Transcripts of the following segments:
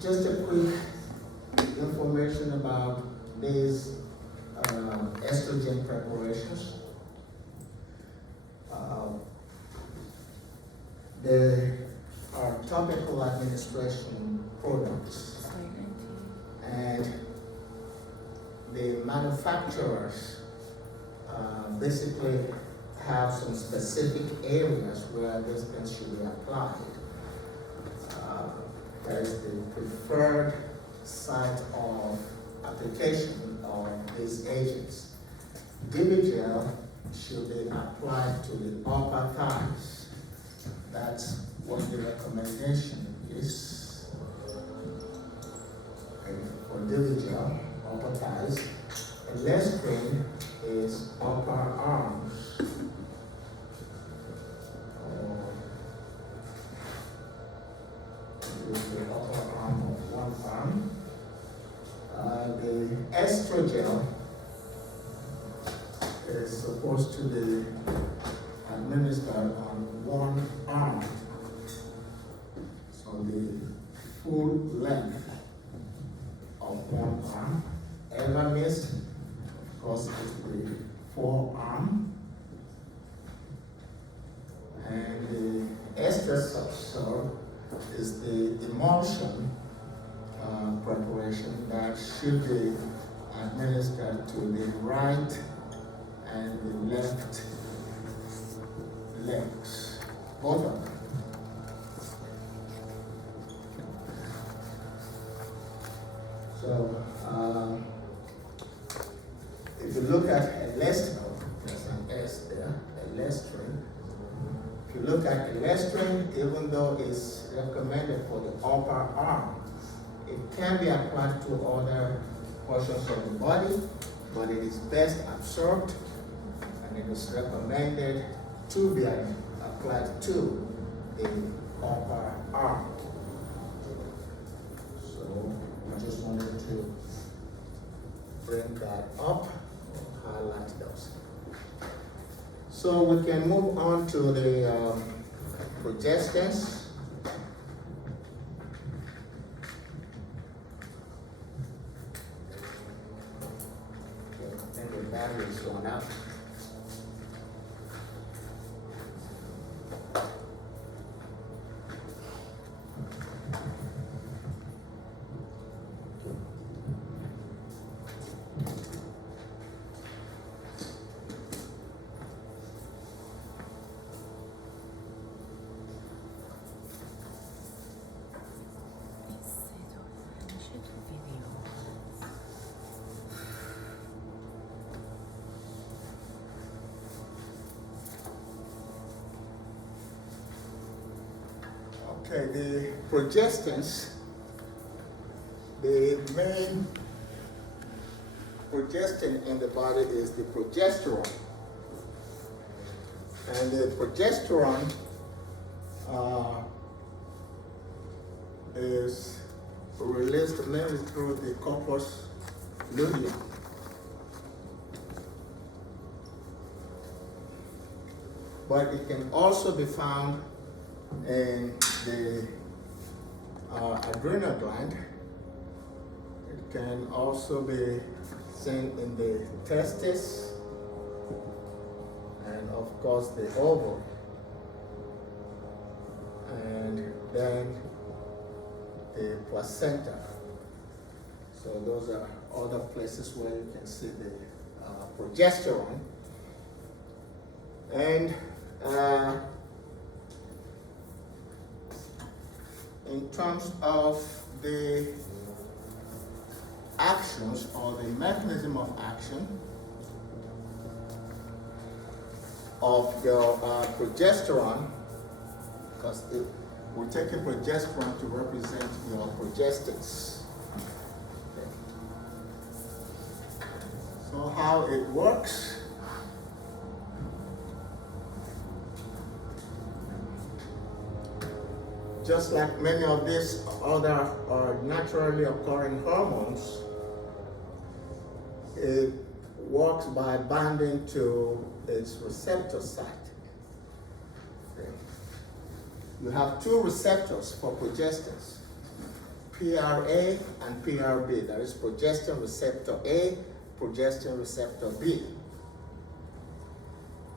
Just a quick information about these estrogen preparations. They are topical administration products, and the manufacturers basically have some specific areas where this thing should be applied. That is the preferred site of application of these agents. Divigel should be applied to the upper thighs. That's what the recommendation is. Okay, for Divigel, upper thighs. And Lestrade is upper arms. The upper arm of one arm. The estrogel is supposed to be administered on one arm. So the full length of one arm. Evermist, of course, is the forearm. And the estradiol is the emulsion preparation that should be administered to the right and the left legs, both of them. So, if you look at elastrin, there's an S there, elastrin. If you look at elastrin, even though it's recommended for the upper arm, it can be applied to other portions of the body, but it is best absorbed, and it is recommended to be applied to the upper arm. So I just wanted to bring that up, or highlight those. So we can move on to the progestins. Okay, I think the battery is going out. Okay, the progestins, the main progestin in the body is the progesterone. And the progesterone is released mainly through the corpus luteum. But it can also be found in the adrenal gland. It can also be seen in the testis, and of course the ovary, and then the placenta. So those are other places where you can see the progesterone. And in terms of the actions or the mechanism of action of your progesterone, because we're taking progesterone to represent your progestins. Okay. So how it works. Just like many of these other naturally occurring hormones, it works by binding to its receptor site. Okay. you have two receptors for progestins, PRA and PRB. That is progestin receptor A, progestin receptor B.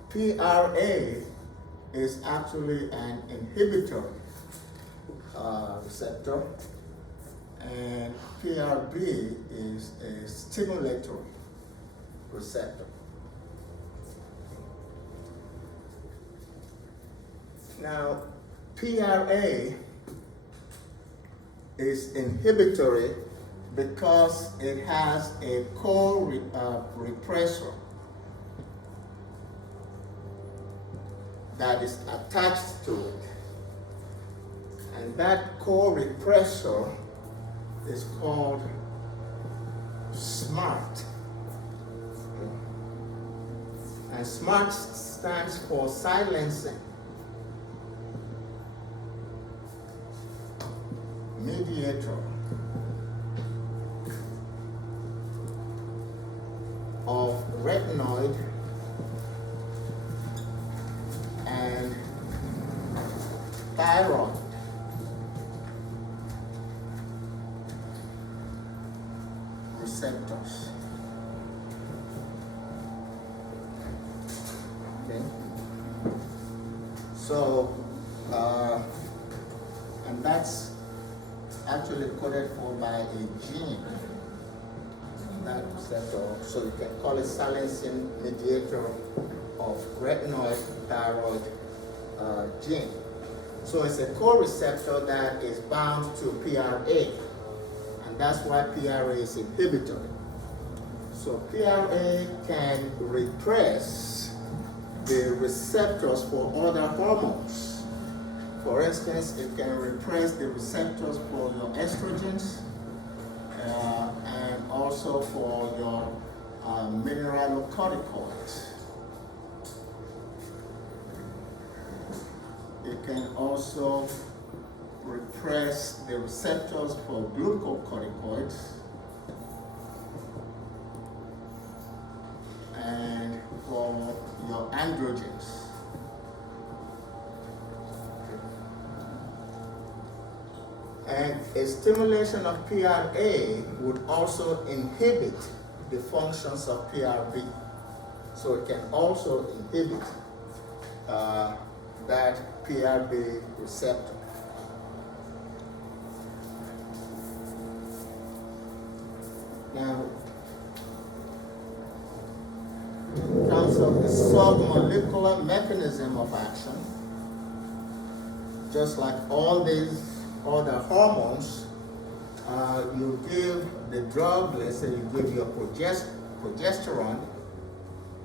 PRA is actually an inhibitory receptor, and PRB is a stimulatory receptor. Now, PRA is inhibitory because it has a co-repressor that is attached to it. And that co-repressor is called SMART. And SMART stands for silencing mediator of retinoid and thyroid receptors. Okay. So, and that's actually coded for by a gene, that receptor. So you can call it silencing mediator of retinoid thyroid gene. So it's a co-receptor that is bound to PRA, and that's why PRA is inhibitory. So PRA can repress the receptors for other hormones. For instance, it can repress the receptors for your estrogens and also for your mineralocorticoids. It can also repress the receptors for glucocorticoids and for your androgens. And a stimulation of PRA would also inhibit the functions of PRB. So it can also inhibit that PRB receptor. Now, in terms of the submolecular mechanism of action, just like all these other hormones, you give the drug, let's say you give your progesterone,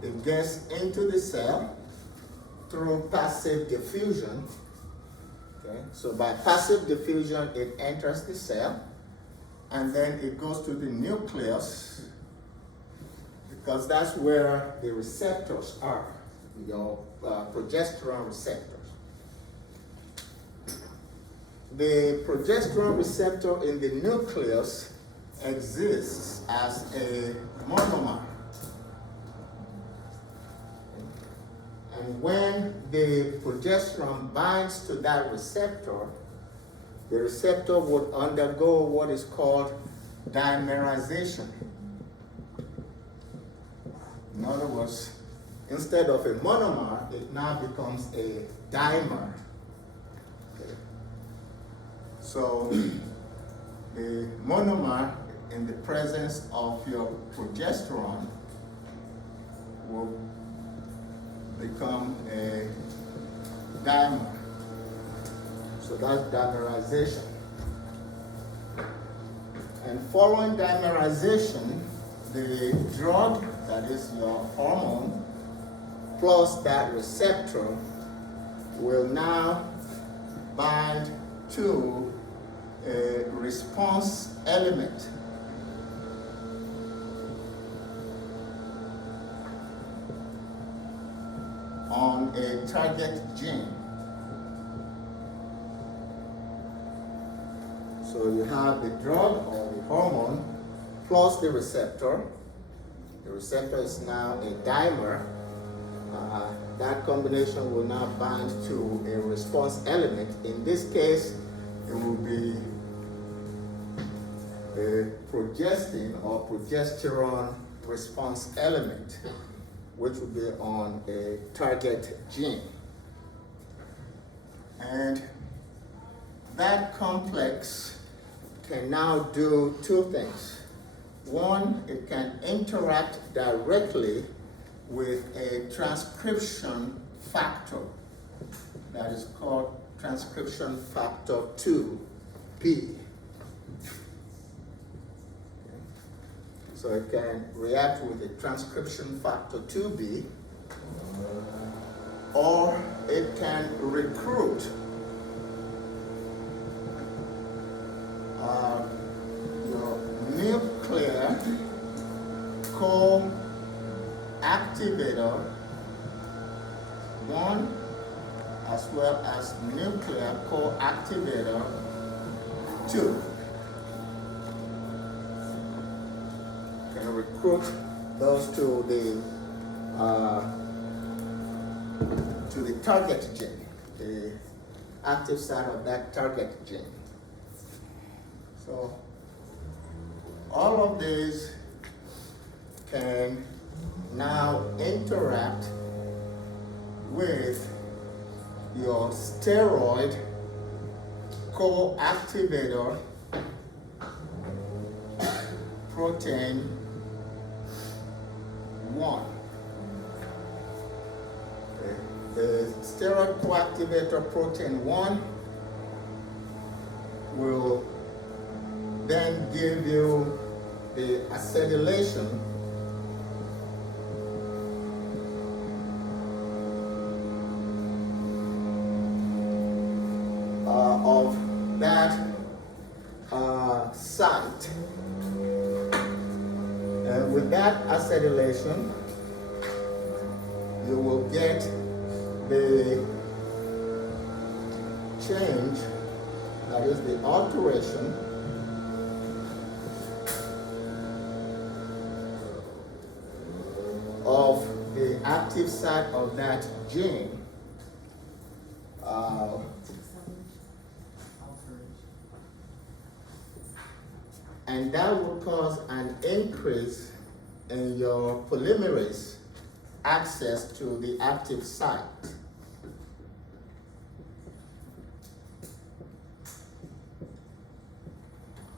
it gets into the cell through passive diffusion. Okay? So by passive diffusion, it enters the cell, and then it goes to the nucleus, because that's where the receptors are, your progesterone receptors. The progesterone receptor in the nucleus exists as a monomer. And when the progesterone binds to that receptor, the receptor would undergo what is called dimerization. In other words, instead of a monomer, it now becomes a dimer. Okay. So the monomer in the presence of your progesterone will become a dimer. So that's dimerization. And following dimerization, the drug, that is your hormone, plus that receptor will now bind to a response element. On a target gene. So you have the drug or the hormone plus the receptor. The receptor is now a dimer. That combination will now bind to a response response element. In this case, it will be a progestin or progesterone response element, which will be on a target gene. And that complex can now do two things. One, it can interact directly with a transcription factor that is called transcription factor 2B. So it can react with a transcription factor 2B, or it can recruit your nuclear co-activator 1 as well as nuclear co-activator 2. Can recruit those to the target gene, the active site of that target gene. So all of these can now interact with your steroid co-activator protein 1. Okay. The steroid co-activator protein 1 will then give you the acetylation of that site. And with that acetylation, you will get the change, that is the alteration of the active site of that gene. And that will cause an increase in your polymerase access to the active site.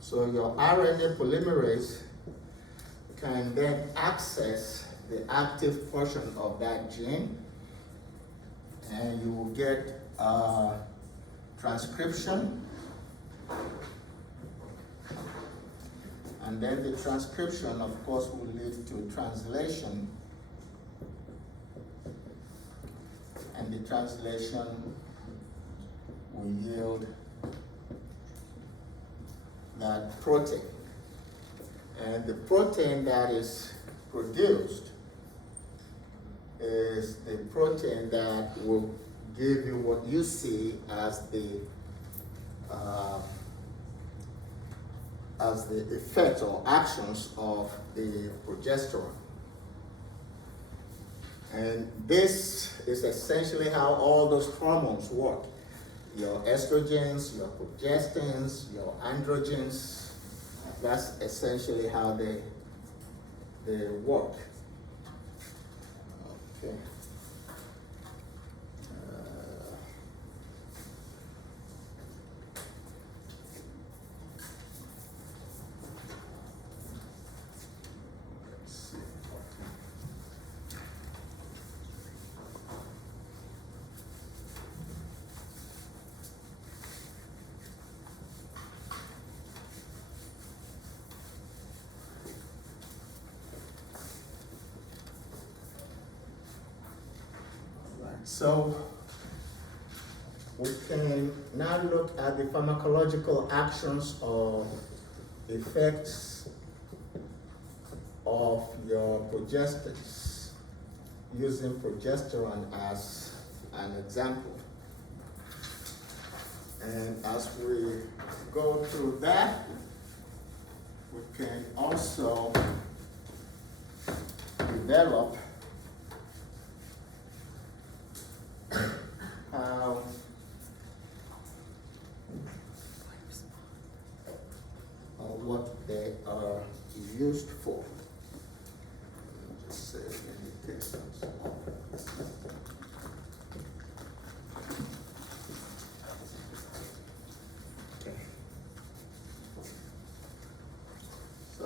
So your RNA polymerase can then access the active portion of that gene, and you will get transcription, and then the transcription, of course, will lead to translation, and the translation will yield that protein. And the protein that is produced is the protein that will give you what you see as the effects or actions of the progesterone. And this is essentially how all those hormones work. Your estrogens, your progestins, your androgens, that's essentially how they work. Okay. So we can now look at the pharmacological actions or effects of your progestins, using progesterone as an example. And as we go through that, we can also develop how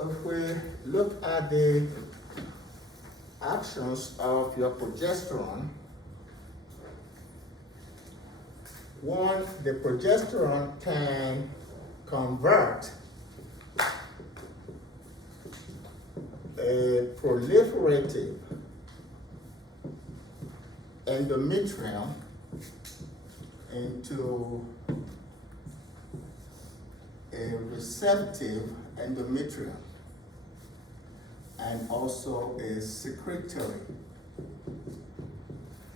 So if we look at the actions of your progesterone, one, the progesterone can convert a proliferative endometrium into a receptive endometrium and also a secretory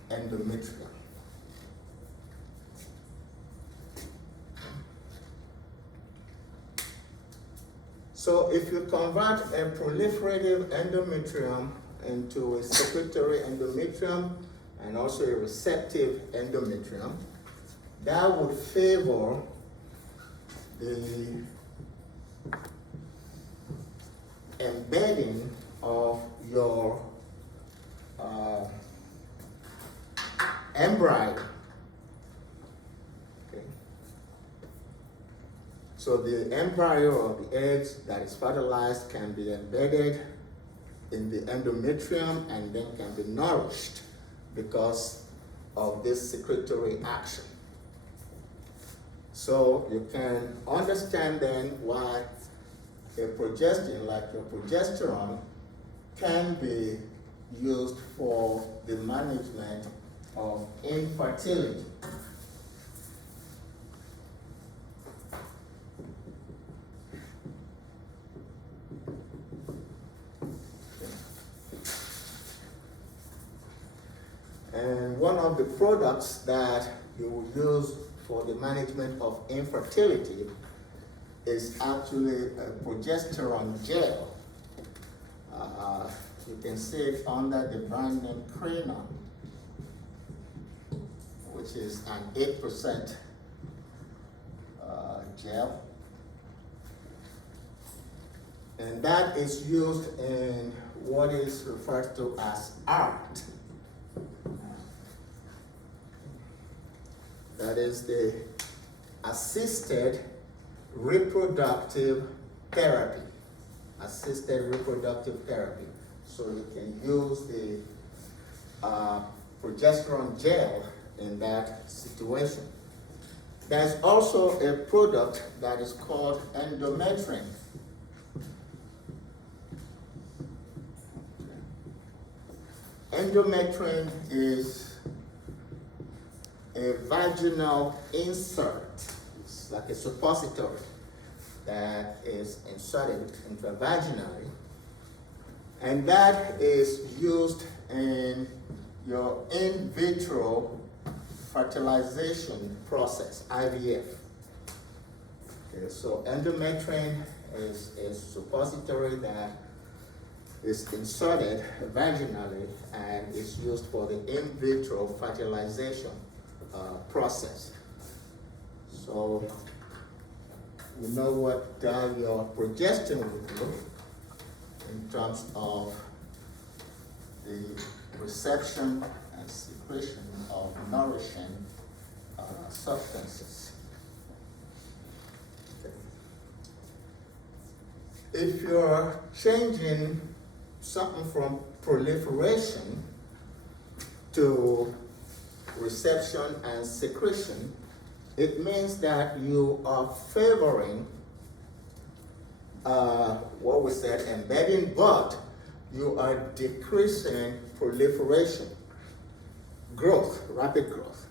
endometrium. So if you convert a proliferative endometrium into a secretory endometrium and also a receptive endometrium, that would favor the embedding of your embryo. Okay. So the embryo or the eggs that is fertilized can be embedded in the endometrium and then can be nourished because of this secretory action. So you can understand then why a progestin like your progesterone can be used for the management of infertility. And one of the products that you will use for the management of infertility is actually a progesterone gel. You can see it under the brand name Crina, which is an 8% gel. And that is used in what is referred to as ART. That is the assisted reproductive therapy. Assisted reproductive therapy. So you can use the progesterone gel in that situation. There's also a product that is called endometrine. Endometrine is a vaginal insert. It's like a suppository that is inserted intravaginally, and that is used in your in vitro fertilization process, IVF. Okay, so endometrine is a suppository that is inserted vaginally and is used for the in vitro fertilization process. So you know what your progestin will do in terms of the reception and secretion of nourishing substances. Okay. If you're changing something from proliferation to reception and secretion, it means that you are favoring what we said, embedding, but you are decreasing proliferation, growth, rapid growth.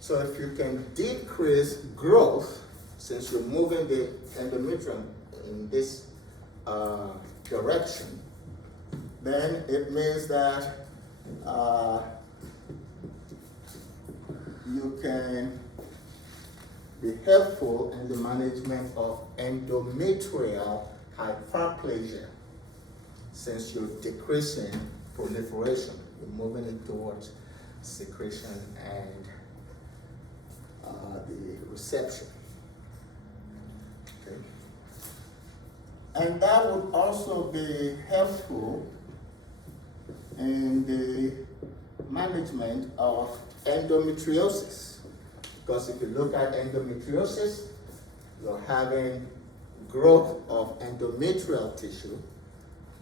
So if you can decrease growth, since you're moving the endometrium in this direction, then it means that you can be helpful in the management of endometrial hyperplasia, since you're decreasing proliferation, you're moving it towards secretion and the reception. Okay. And that would also be helpful in the management of endometriosis. Because if you look at endometriosis, you're having growth of endometrial tissue,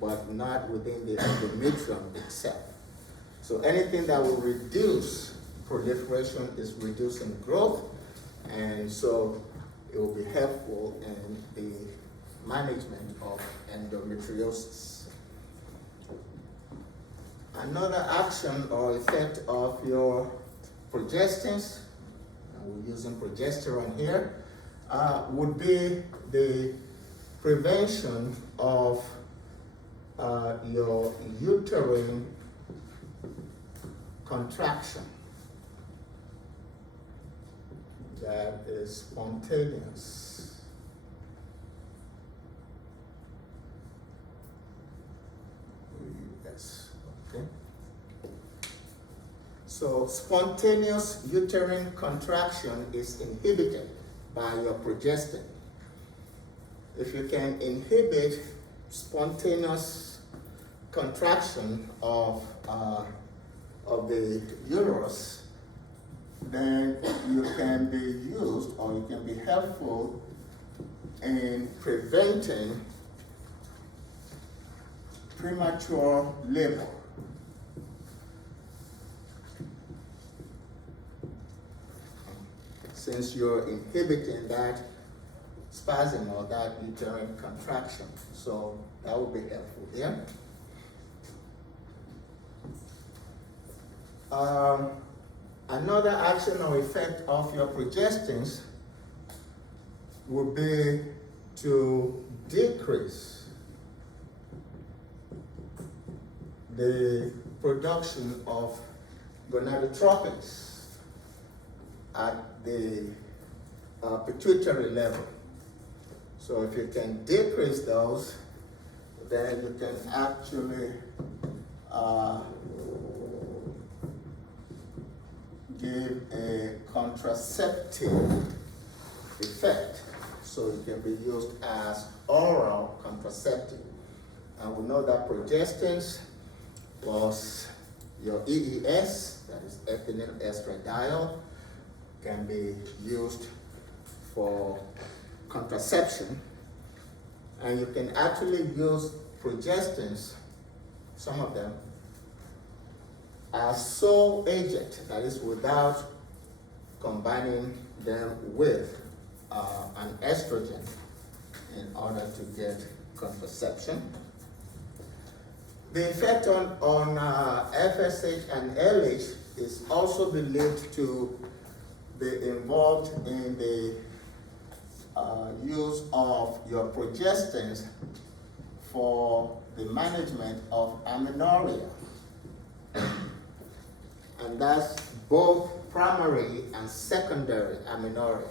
but not within the endometrium itself. So anything that will reduce proliferation is reducing growth, and so it will be helpful in the management of endometriosis. Another action or effect of your progestins, we're using progesterone here, would be the prevention of your uterine contraction that is spontaneous. Yes, okay. So spontaneous uterine contraction is inhibited by your progestin. If you can inhibit spontaneous contraction of the uterus, then you can be used, or you can be helpful in preventing premature labor. Since you're inhibiting that spasm or that uterine contraction. So that will be helpful here. Another action or effect of your progestins would be to decrease the production of gonadotropics at the pituitary level. So if you can decrease those, then you can actually give a contraceptive effect. So it can be used as oral contraceptive. And we know that progestins plus your EES, that is ethinyl estradiol, can be used for contraception. And you can actually use progestins, some of them, as sole agent, that is without combining them with an estrogen in order to get contraception. The effect on FSH and LH is also believed to be involved in the use of your progestins for the management of amenorrhea. And that's both primary and secondary amenorrhea.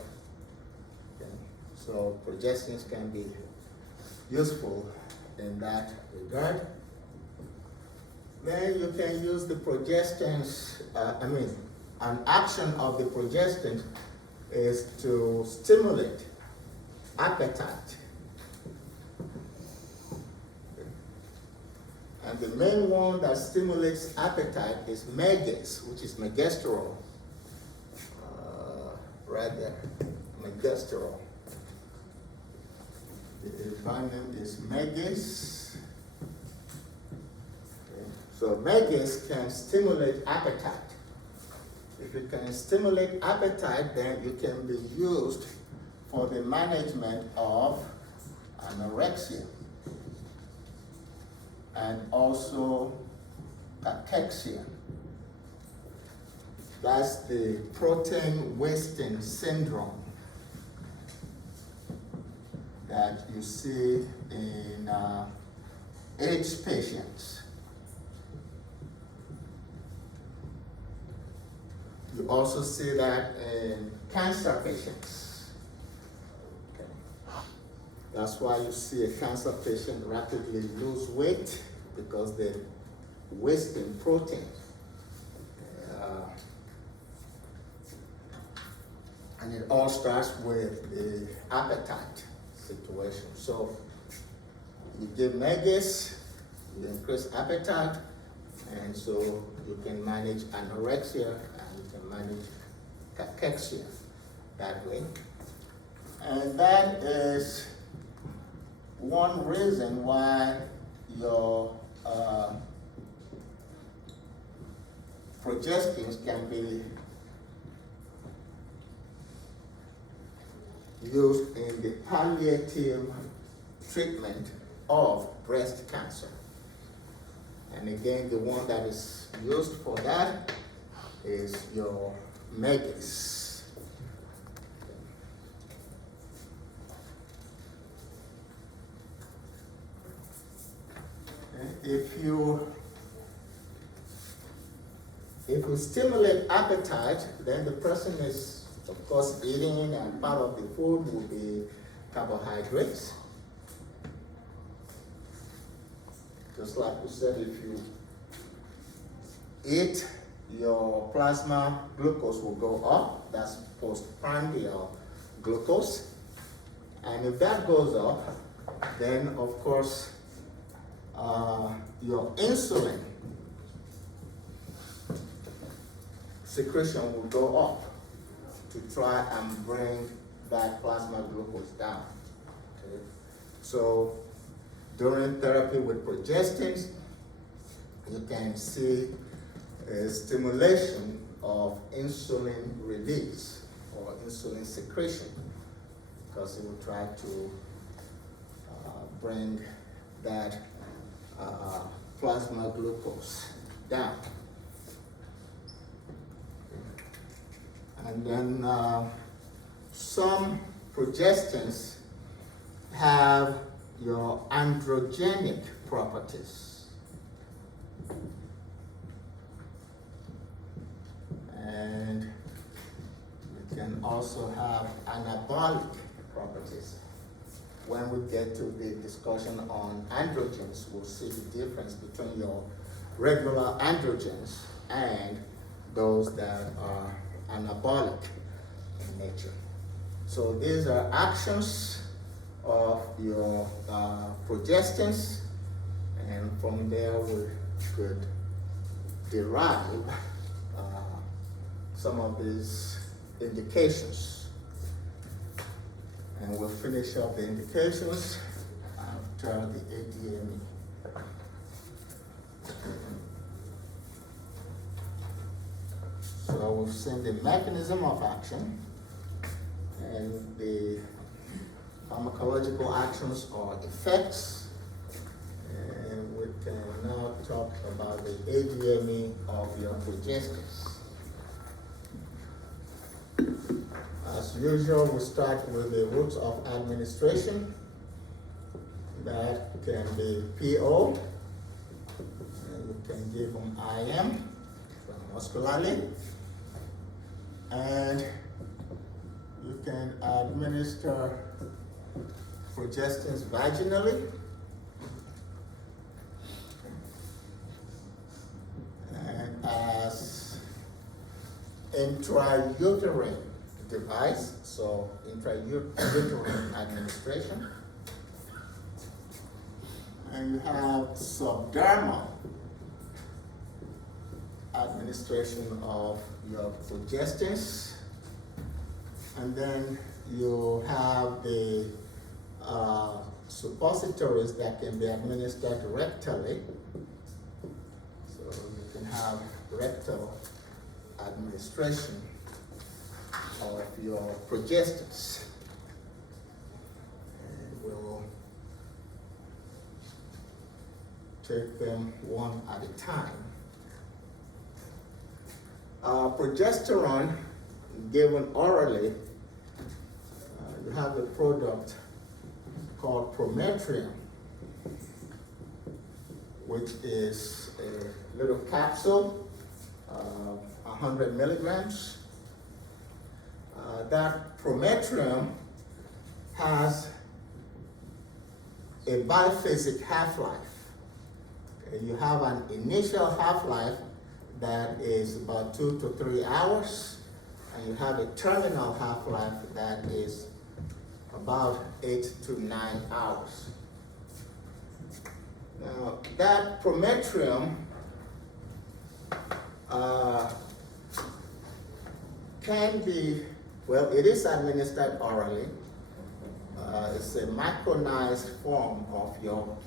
Okay. So progestins can be useful in that regard. Then you can use the progestins, an action of the progestin is to stimulate appetite. And the main one that stimulates appetite is megas, which is progesterone. Right there, progesterone. The brand name is megas. Okay. So megas can stimulate appetite. If it can stimulate appetite, then it can be used for the management of anorexia and also cachexia. That's the protein wasting syndrome that you see in AIDS patients. You also see that in cancer patients. Okay. That's why you see a cancer patient rapidly lose weight, because they're wasting protein. And it all starts with the appetite situation. So you give megas, you increase appetite, and so you can manage anorexia and you can manage cachexia that way. And that is one reason why your progestins can be used in the palliative treatment of breast cancer. And again, the one that is used for that is your Megas. If you stimulate appetite, then the person is, of course, eating, and part of the food will be carbohydrates. Just like we said, if you eat, your plasma glucose will go up. That's postprandial glucose. And if that goes up, then of course, your insulin secretion will go up to try and bring that plasma glucose down. Okay? So during therapy with progestins, you can see a stimulation of insulin release or insulin secretion, because it will try to bring that plasma glucose down. And then some progestins have your androgenic properties. And you can also have anabolic properties. When we get to the discussion on androgens, we'll see the difference between your regular androgens and those that are anabolic in nature. So these are actions of your progestins, and from there we could derive some of these indications. And we'll finish up the indications after the ADME. So we've seen the mechanism of action and the pharmacological actions or effects. And we can now talk about the ADME of your progestins. As usual, we start with the routes of administration. That can be PO, and you can give them IM, muscularly, and you can administer progestins vaginally, and as intrauterine device, so intrauterine administration. And you have subdermal administration of your progestins. And then you have the suppositories that can be administered rectally. So you can have rectal administration of your progestins. And we'll take them one at a time. Progesterone given orally, you have a product called Prometrium, which is a little capsule, 100 milligrams. That Prometrium has a biphasic half-life. Okay, you have an initial half-life that is about 2 to 3 hours, and you have a terminal half-life that is about 8 to 9 hours. Now, that Prometrium can be, well, it is administered orally, It's a micronized form of your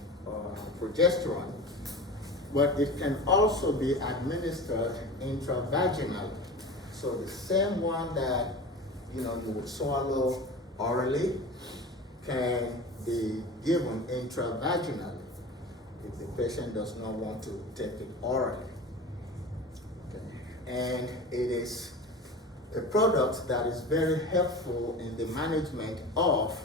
progesterone, but it can also be administered intravaginally. So the same one that you would swallow orally can be given intravaginally if the patient does not want to take it orally. Okay. And it is a product that is very helpful in the management of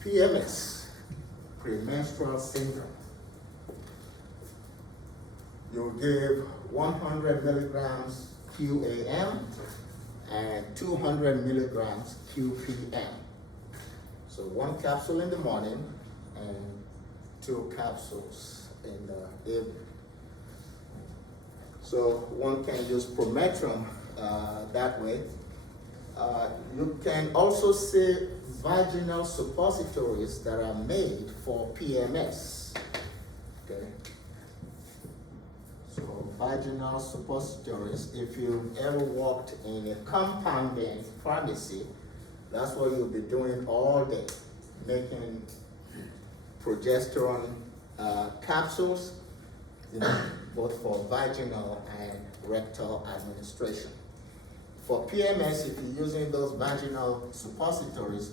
PMS, premenstrual syndrome. You'll give 100 milligrams QAM and 200 milligrams QPM. So 1 capsule in the morning and 2 capsules in the evening. So one can use Prometrum that way. You can also see vaginal suppositories that are made for PMS. Okay. So vaginal suppositories, if you've ever walked in a compounding pharmacy, that's what you'll be doing all day, making progesterone capsules, both for vaginal and rectal administration. For PMS, if you're using those vaginal suppositories,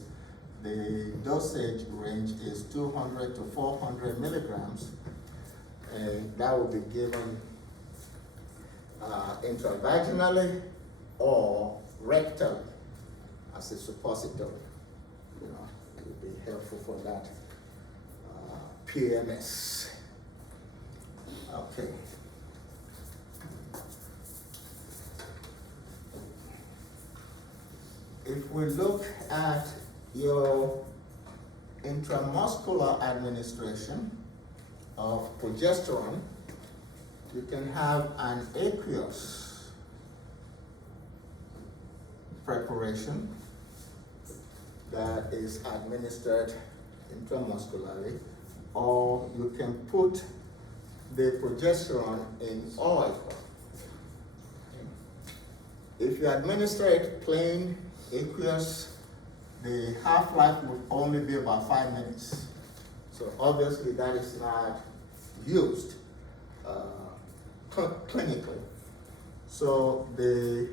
the dosage range is 200 to 400 milligrams, and that will be given intravaginally or rectally as a suppository. It will be helpful for that PMS. Okay. If we look at your intramuscular administration of progesterone, you can have an aqueous preparation that is administered intramuscularly, or you can put the progesterone in oil. If you administer it plain, aqueous, the half-life will only be about 5 minutes. So obviously that is not used clinically. So the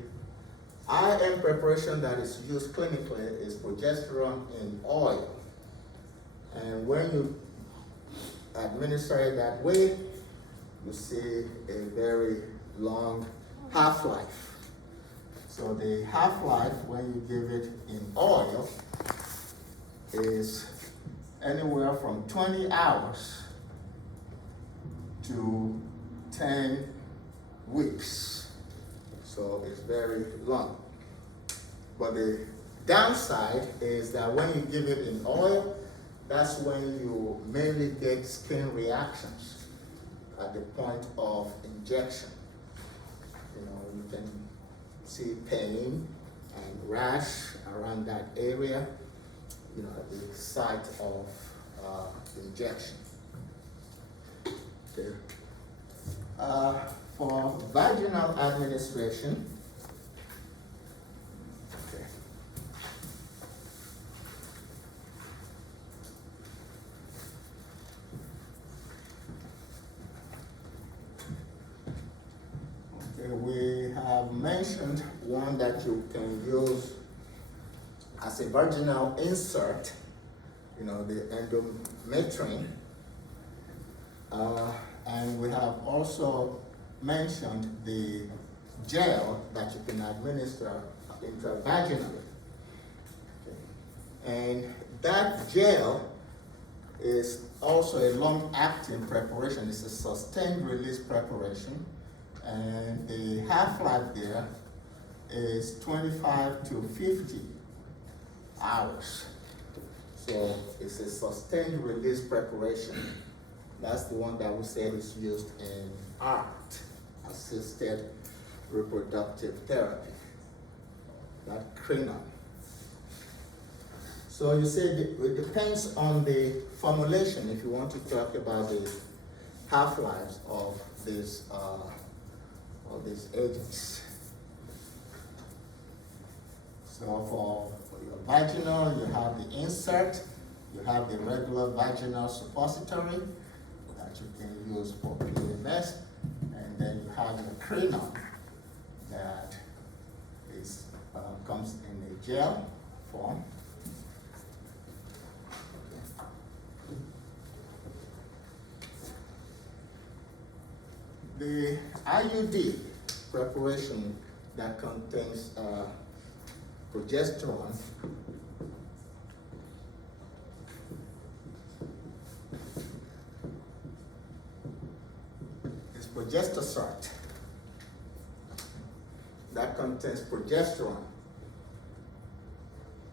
IM preparation that is used clinically is progesterone in oil. And when you administer it that way, you see a very long half-life. So the half-life, when you give it in oil, is anywhere from 20 hours to 10 weeks. So it's very long. But the downside is that when you give it in oil, that's when you mainly get skin reactions at the point of injection. You can see pain and rash around that area, at the site of injection. Okay. For vaginal administration, we have mentioned one that you can use as a vaginal insert, the endometrine. And we have also mentioned the gel that you can administer intravaginally. Okay. And that gel is also a long-acting preparation. It's a sustained release preparation. And the half-life there is 25 to 50 hours. So it's a sustained release preparation. That's the one that we said is used in ART, assisted reproductive therapy, that Crinon. So you see, it depends on the formulation if you want to talk about the half-lives of these agents. So for your vaginal, you have the insert, you have the regular vaginal suppository that you can use for PMS, and then you have the cranium that is comes in a gel form. The IUD preparation that contains progesterone is Progesterone that contains progesterone,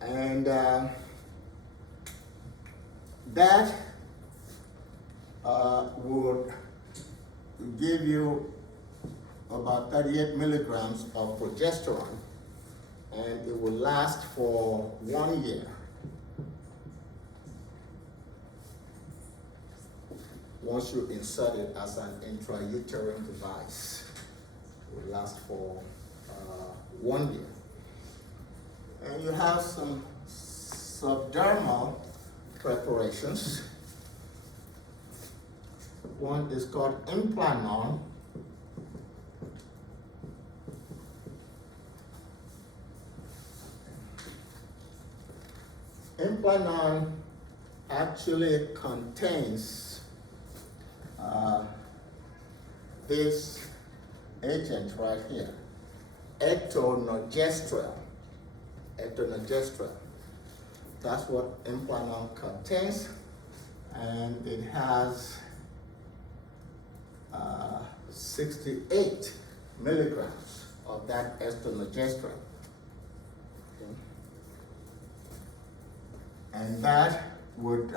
and that would give you about 38 milligrams of progesterone, and it will last for 1 year. Once you insert it as an intrauterine device, it will last for 1 year. And you have some subdermal preparations. One is called Implanon. Implanon actually contains this agent right here, etonogestrel. Etonogestrel. That's what Implanon contains, and it has 68 milligrams of that etonogestrel. Okay. And that would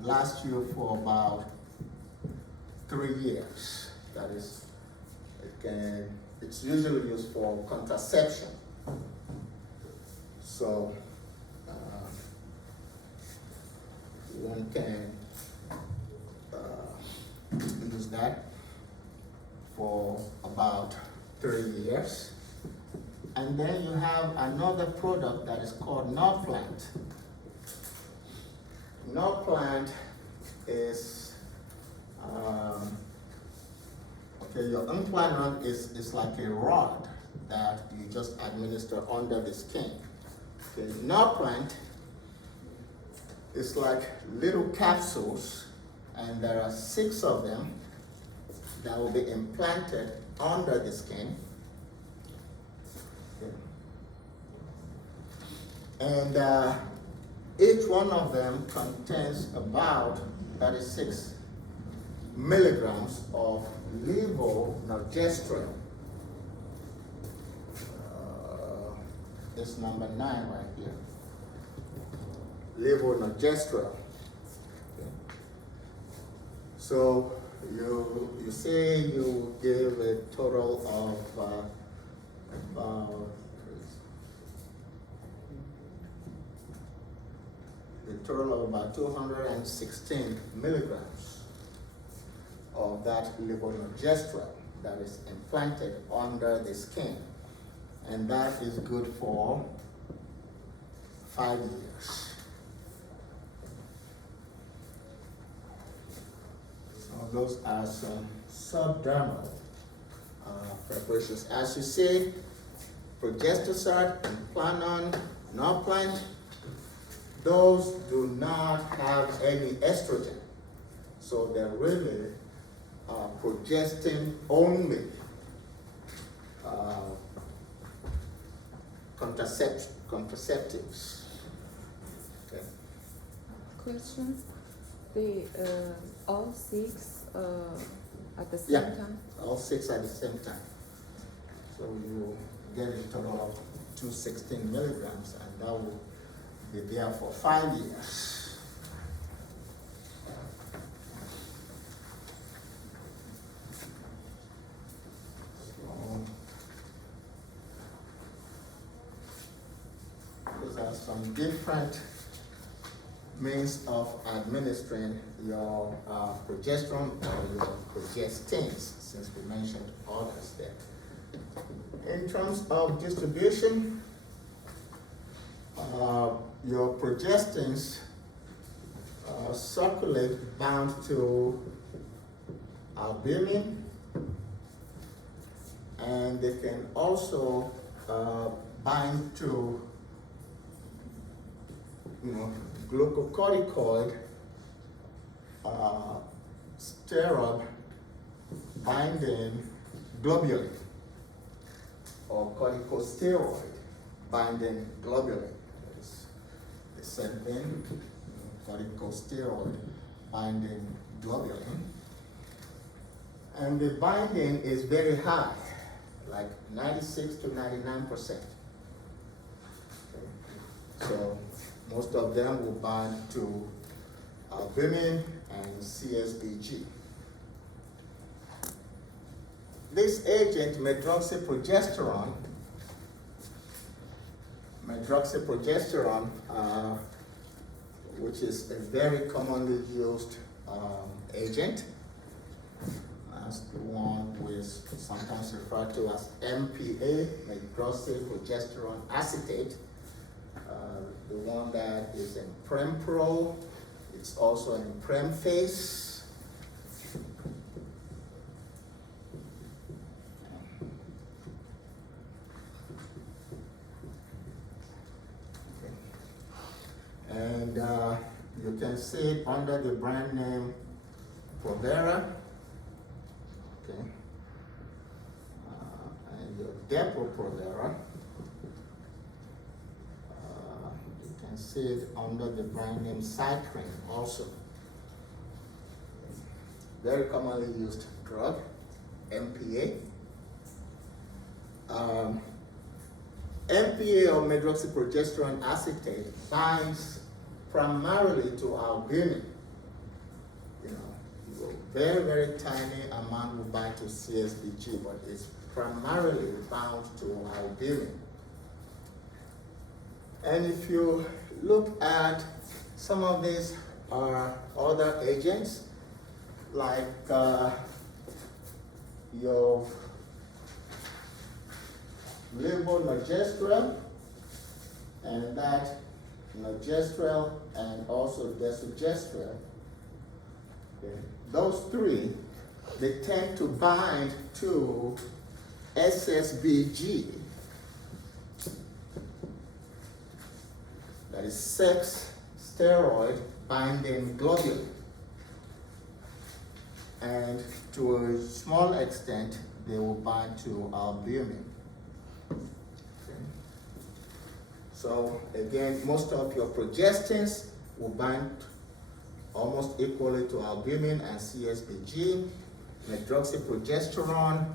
last you for about 3 years. That is, it's usually used for contraception. So one can use that for about 3 years. And then you have another product that is called Norplant. Norplant is, okay, your Implanon is like a rod that you just administer under the skin. Okay, Norplant is like little capsules, and there are 6 of them that will be implanted under the skin. Okay. And each one of them contains about 36 milligrams of levonorgestrel. This number 9 right here. Levonorgestrel. Okay. So you say you give a total of about a total of about 216 milligrams of that levonorgestrel that is implanted under the skin, and that is good for 5 years. So those are some subdermal preparations. As you see, Progesterone, Implanon, Norplant, those do not have any estrogen. So they're really progestin only contraceptives. Okay. Question: the all 6 at the same time? All 6 at the same time. So you get a total of 216 milligrams, and that will be there for 5 years. Those are some different means of administering your progesterone or your progestins, since we mentioned others there. In terms of distribution, your progestins circulate bound to albumin, and they can also bind to, glucocorticoid steroid binding globulin, or corticosteroid binding globulin. It's the same thing, corticosteroid binding globulin. And the binding is very high, like 96 to 99%. Okay. So most of them will bind to albumin and CSBG. This agent, medroxyprogesterone, which is a very commonly used agent, that's the one we sometimes refer to as MPA, medroxyprogesterone acetate. The one that is in Prempro, it's also in Premphase. And you can see it under the brand name Provera. Okay. And your Depo-Provera. You can see it under the brand name Cyclin also. Very commonly used drug, MPA. MPA, or medroxyprogesterone acetate, binds primarily to albumin. Very, very tiny amount will bind to CSBG, but it's primarily bound to albumin. And if you look at some of these other agents, like your levonorgestrel, and that norgestrel, and also desogestrel. Okay. Those three, they tend to bind to SSBG, that is sex steroid binding globulin, and to a small extent, they will bind to albumin. So again, most of your progestins will bind almost equally to albumin and CSBG. Medroxyprogesterone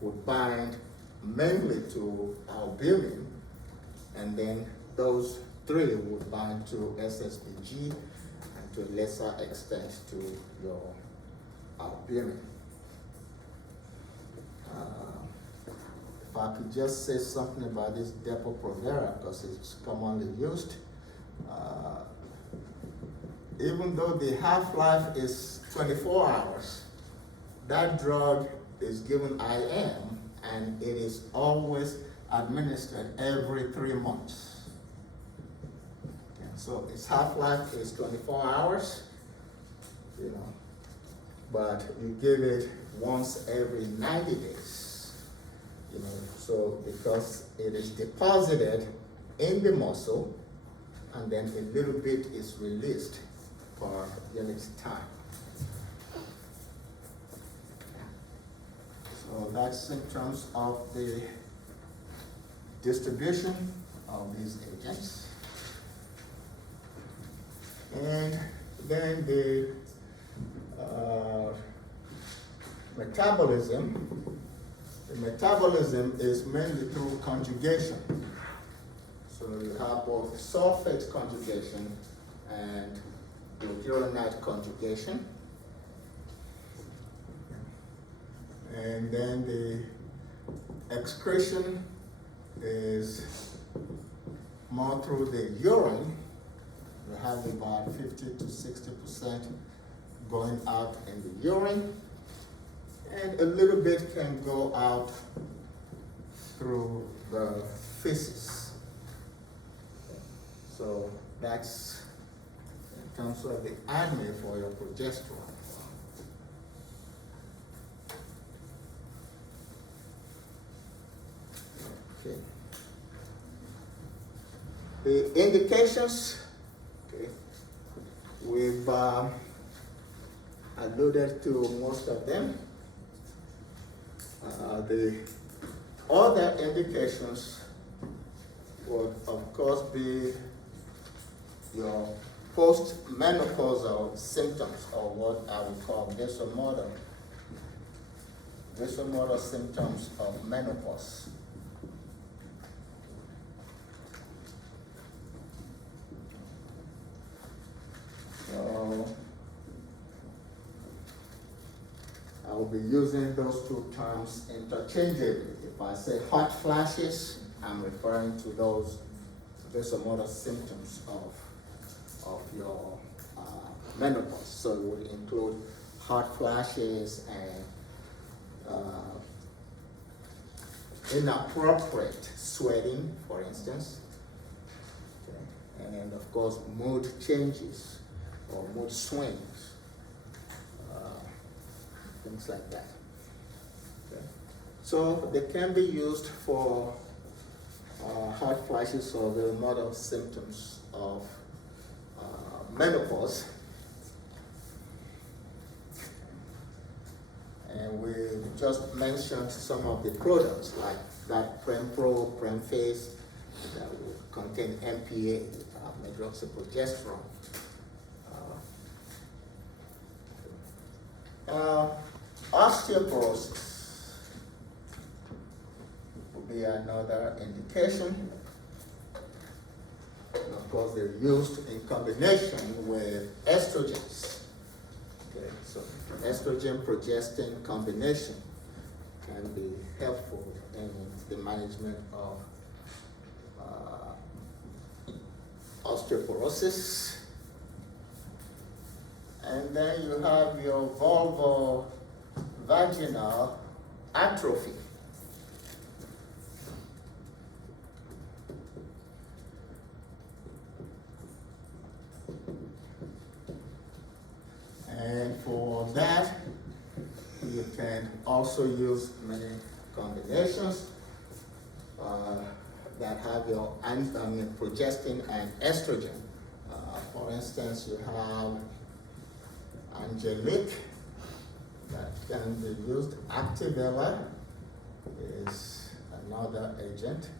would bind mainly to albumin, and then those three would bind to SSBG and to a lesser extent to your albumin. If I could just say something about this Depo-Provera, because it's commonly used. Even though the half-life is 24 hours, that drug is given IM, and it is always administered every 3 months. So its half-life is 24 hours, but you give it once every 90 days. So because it is deposited in the muscle, and then a little bit is released for unit time. So that's in terms of the distribution of these agents. And then the metabolism. The metabolism is mainly through conjugation. So you have both sulfate conjugation and glucuronide conjugation. And then the excretion is more through the urine. You have about 50 to 60% going out in the urine, and a little bit can go out through the feces. So that's in terms of the ADME for your progesterone. Okay. The indications, okay, we've alluded to most of them. The other indications would, of course, be your post-menopausal symptoms, or what I would call vasomotor symptoms of menopause. So I will be using those two terms interchangeably. If I say hot flashes, I'm referring to those vasomotor symptoms of your menopause. So it would include hot flashes and inappropriate sweating, for instance, okay. And of course mood changes or mood swings, things like that. Okay. So they can be used for hot flashes or the model symptoms of menopause. And we just mentioned some of the products like that Prempro, Premphase, that will contain MPA, medroxyprogesterone. Osteoporosis will be another indication. And of course, they're used in combination with estrogens. Okay, so estrogen progestin combination can be helpful in the management of osteoporosis. And then you have your vulvovaginal atrophy. And for that, you can also use many combinations that have your progestin and estrogen. For instance, you have Angelique that can be used. Activella is another agent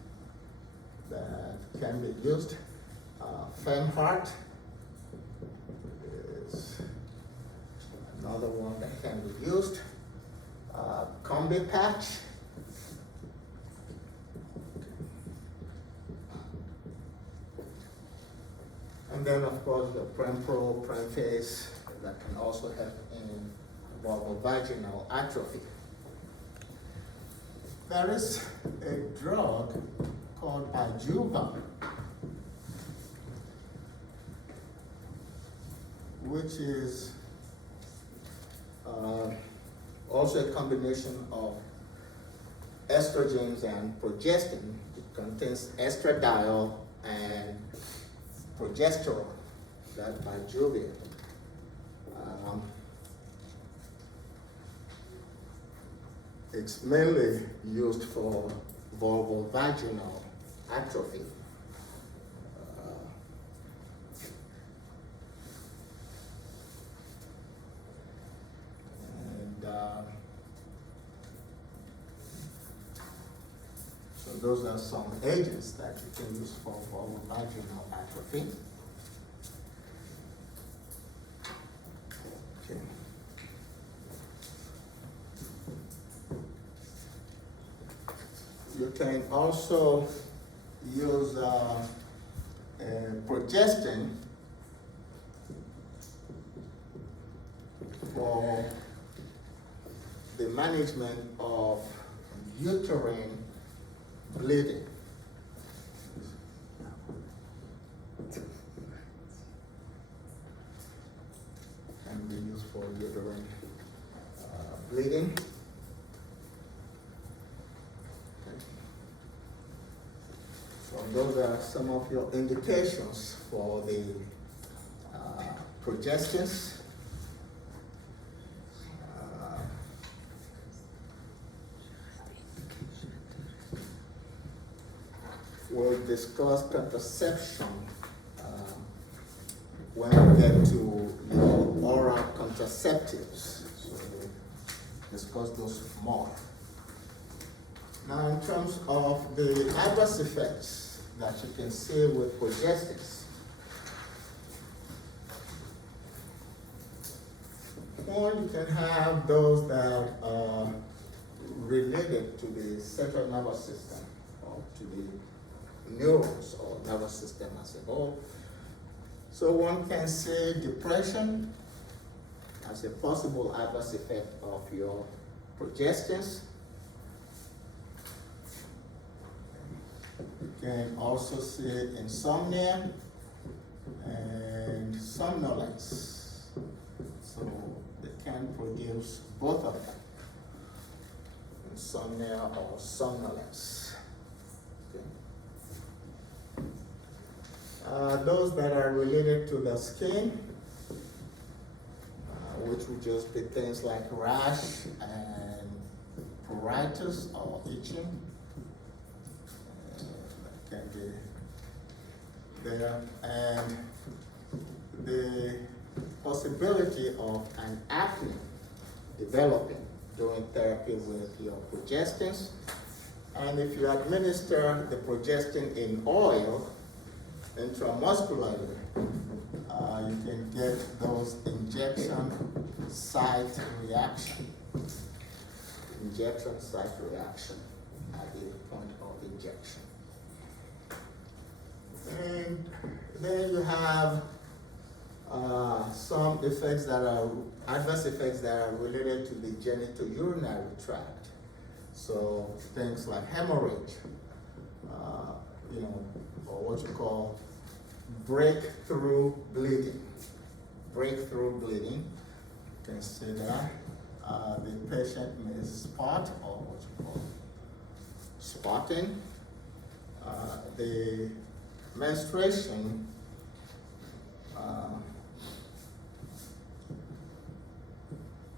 that can be used. Femhart is another one that can be used. Combi patch. And then of course the Prempro, Premphase, that can also help in vulvovaginal atrophy. There is a drug called Ajuva, which is also a combination of estrogens and progestin. It contains estradiol and progesterone, that Ajuva. It's mainly used for vulvovaginal atrophy. So those are some agents that you can use for vulvovaginal atrophy. Okay. You can also use progestin for the management of uterine bleeding. Can be used for uterine bleeding. So those are some of your indications for the progestins. We'll discuss contraception when we get to your oral contraceptives. So we'll discuss those more. Now, in terms of the adverse effects that you can see with progestins, one, you can have those that are related to the central nervous system or to the neurons or nervous system as a whole. So one can say depression as a possible adverse effect of your progestins. You can also see insomnia and somnolence. So they can produce both of them, insomnia or somnolence. Okay. Those that are related to the skin, which would just be things like rash and pruritus or itching, can be there, and the possibility of an acne developing during therapy with your progestins. And if you administer the progestin in oil intramuscularly, you can get those injection site reaction. Injection site reaction at the point of injection. And then you have some effects that are adverse effects that are related to the genitourinary tract. So things like hemorrhage, or what you call breakthrough bleeding. Breakthrough bleeding, you can see that. The patient may spot, or what you call spotting. The menstruation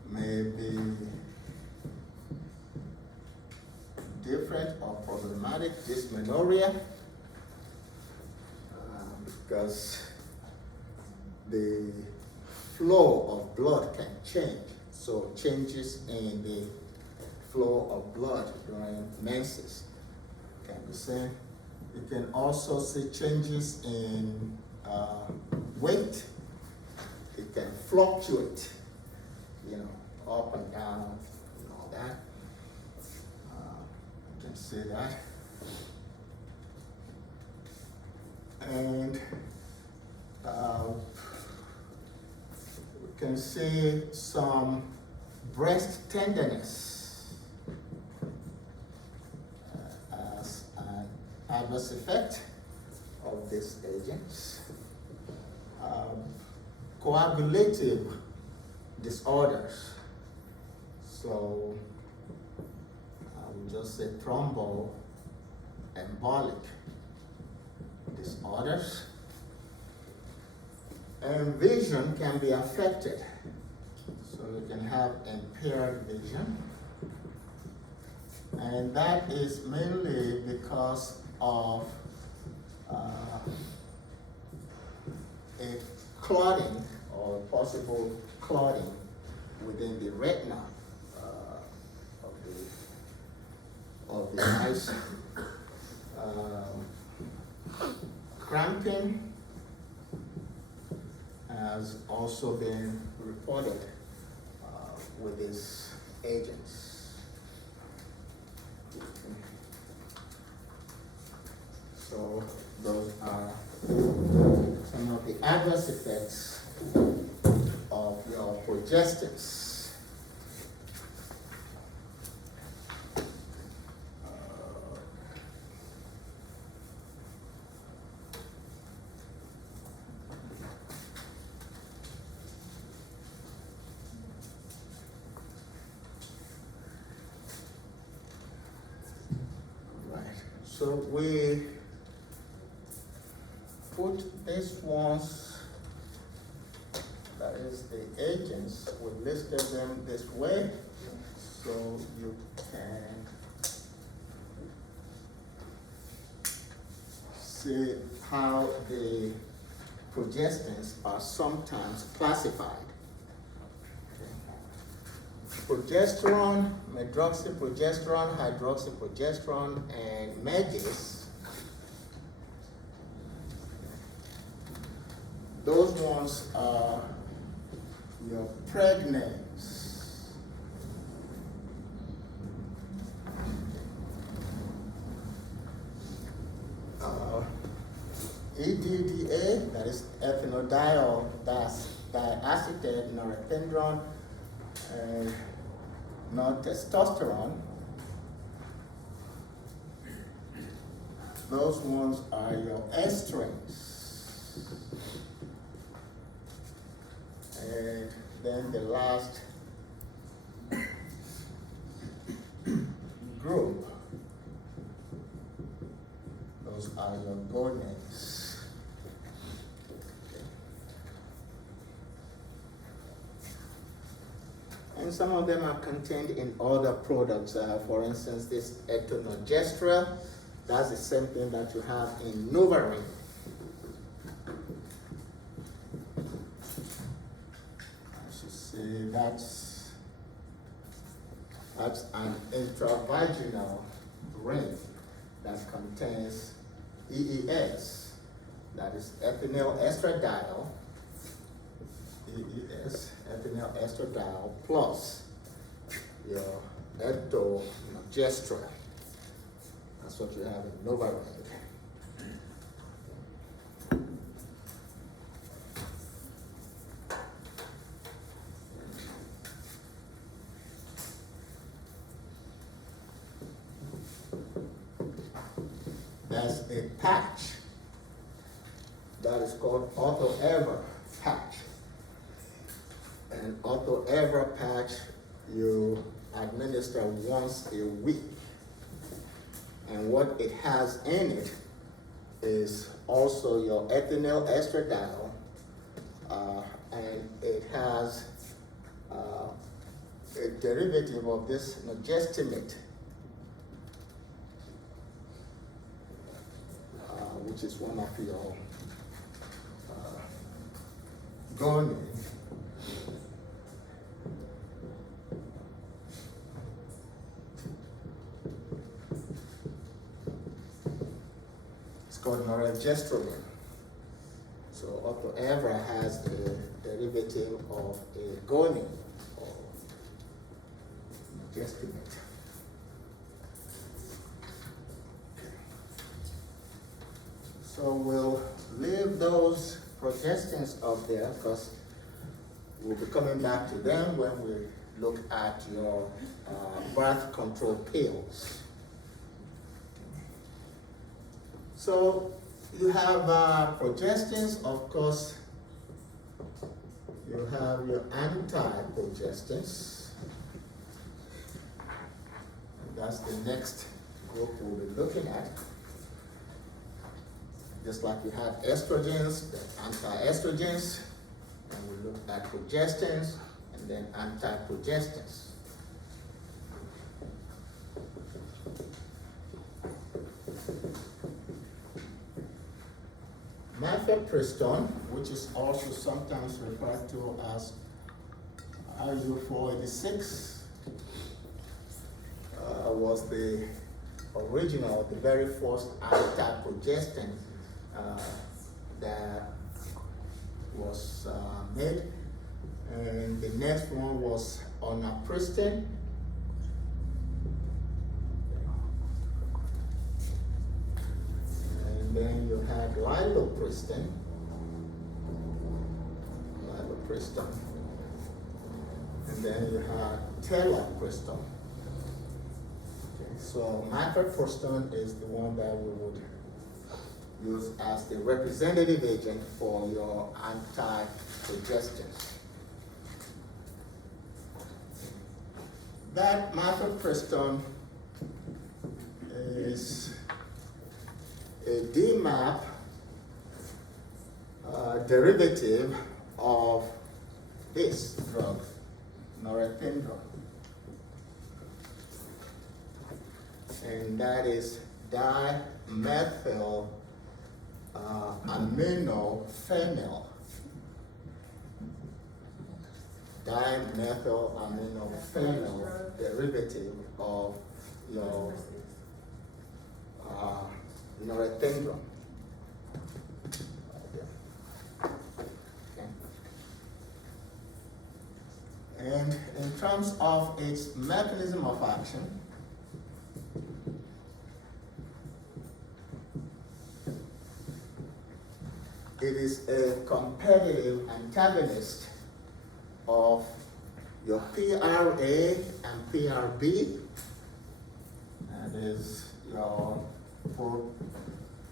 may be different or problematic, dysmenorrhea, because the flow of blood can change. So changes in the flow of blood during menses can be seen. You can also see changes in weight. It can fluctuate, up and down and all that. You can see that. And we can see some breast tenderness as an adverse effect of these agents. Coagulative disorders. So I would just say thromboembolic disorders. And vision can be affected. So you can have impaired vision. And that is mainly because of a clotting or possible clotting within the retina of the eyes. Cramping has also been reported with these agents. So those are some of the adverse effects of your progestins. So we put these ones, that is the agents, we listed them this way, so you can see how the progestins are sometimes classified. Progesterone, medroxyprogesterone, hydroxyprogesterone, and meges. Those ones are your pregnanes. EDDA, that is ethinyl diacetate norepinephrine, and not testosterone. Those ones are your estrins. And then the last group, those are your gonads. And some of them are contained in other products. For instance, this etonogestrel, that's the same thing that you have in Novarin. I should say that's an intravaginal ring that contains EES, that is ethinyl estradiol, EES, ethinyl estradiol, plus your etonogestrel. That's what you have in Novarin. That's a patch that is called Auto-Ever patch. An Auto-Ever patch you administer once a week. And what it has in it is also your ethinyl estradiol, and it has a derivative of this nogestimate, which is one of your gonads. It's called progesterone. So Auto-Ever has a derivative of a gonad or nogestimate. So we'll leave those progestins up there because we'll be coming back to them when we look at your birth control pills. So you have progestins, of course. You have your anti-progestins. And that's the next group we'll be looking at. Just like you have estrogens, the anti-estrogens, and we look at progestins, and then anti-progestins. Mifepristone, which is also sometimes referred to as RU486, was the original, the very first anti-progestin that was made, and the next one was onapristin, and then you had lilopristin, and then you had telopristin. Okay, so mifepristone is the one that we would use as the representative agent for your anti-progestins. That mifepristone is a DMAP derivative of this drug, norepinephrine. And that is dimethyl aminophenol. Dimethyl aminophenol derivative of your norepinephrine. And in terms of its mechanism of action, it is a competitive antagonist of your PRA and PRB. That is your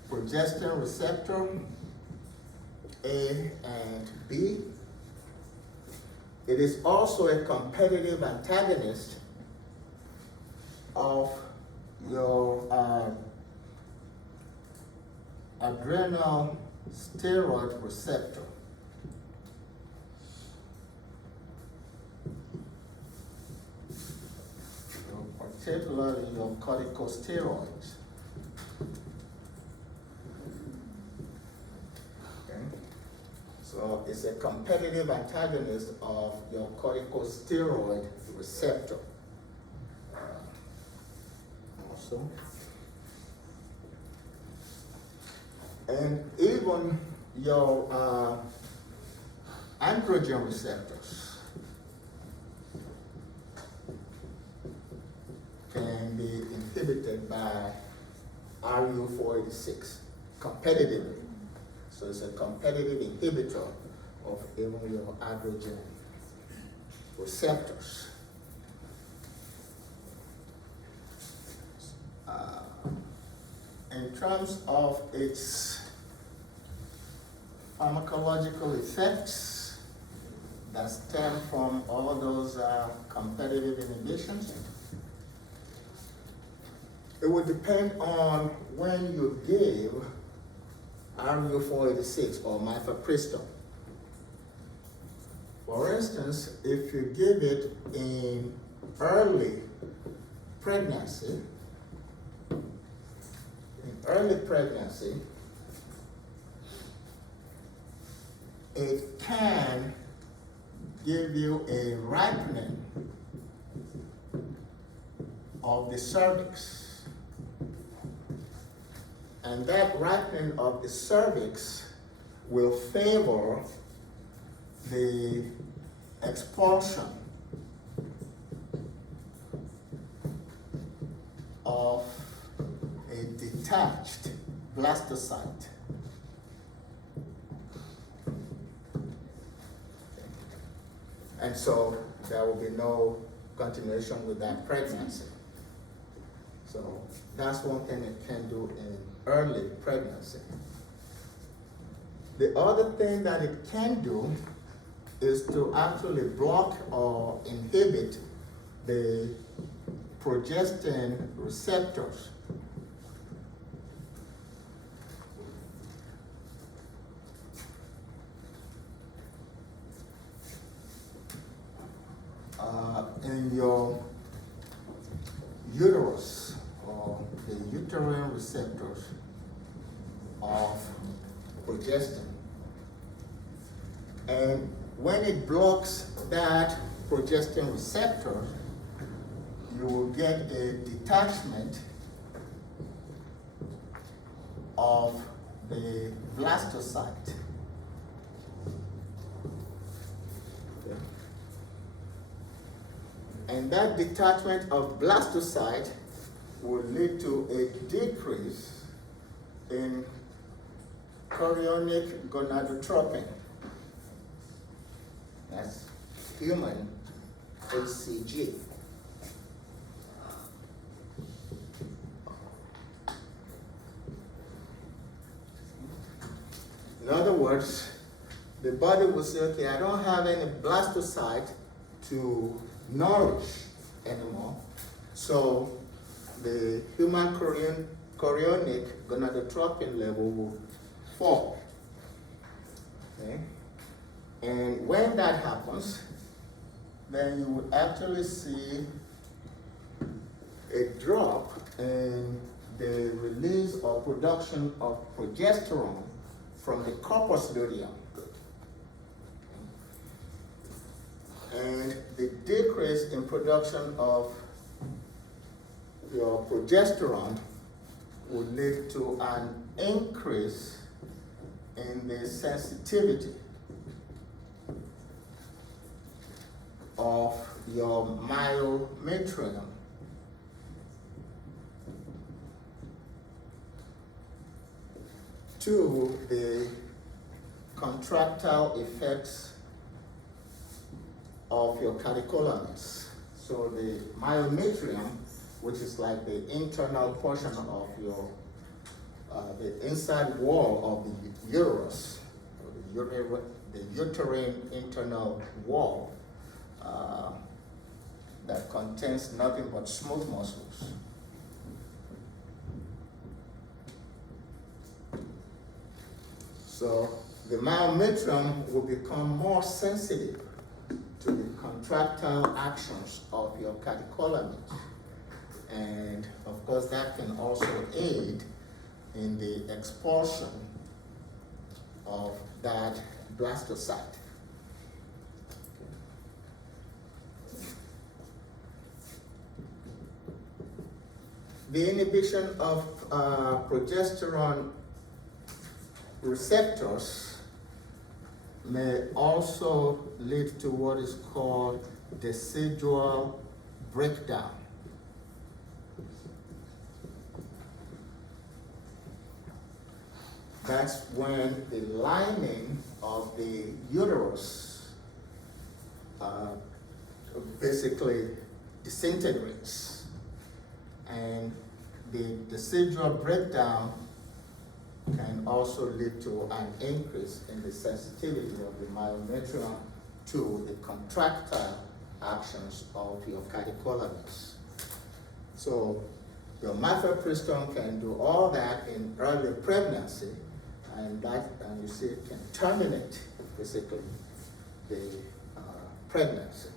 progesterone receptor A and B. It is also a competitive antagonist of your adrenal steroid receptor. Particularly your corticosteroids. Okay. So it's a competitive antagonist of your corticosteroid receptor. Also. And even your androgen receptors can be inhibited by RU486 competitively. So it's a competitive inhibitor of even your androgen receptors. In terms of its pharmacological effects that stem from all those competitive inhibitions, it would depend on when you give RU486 or mifepristone. For instance, if you give it in early pregnancy, it can give you a ripening of the cervix. And that ripening of the cervix will favor the expulsion of a detached blastocyte. And so there will be no continuation with that pregnancy. So that's one thing it can do in early pregnancy. The other thing that it can do is to actually block or inhibit the progesterone receptors. In your uterus, or the uterine receptors of progesterone. And when it blocks that progesterone receptor, you will get a detachment of the blastocyte. Okay. And that detachment of blastocyte will lead to a decrease in chorionic gonadotropin. That's human HCG. In other words, the body will say, okay, I don't have any blastocyte to nourish anymore, so the human chorionic gonadotropin level will fall. Okay? And when that happens, then you would actually see a drop in the release or production of progesterone from the corpus luteum. And the decrease in production of your progesterone will lead to an increase in the sensitivity of your myometrium to the contractile effects of your catecholamines. So the myometrium, which is like the internal portion of your, the inside wall of the uterus, or the uterine internal wall, that contains nothing but smooth muscles. So the myometrium will become more sensitive to the contractile actions of your catecholamines. And of course, that can also aid in the expulsion of that blastocyte. The inhibition of progesterone receptors may also lead to what is called decidual breakdown. That's when the lining of the uterus basically disintegrates. And the decidual breakdown can also lead to an increase in the sensitivity of the myometrium to the contractile actions of your catecholamines. So your mifepristone can do all that in early pregnancy, and you see it can terminate basically the pregnancy.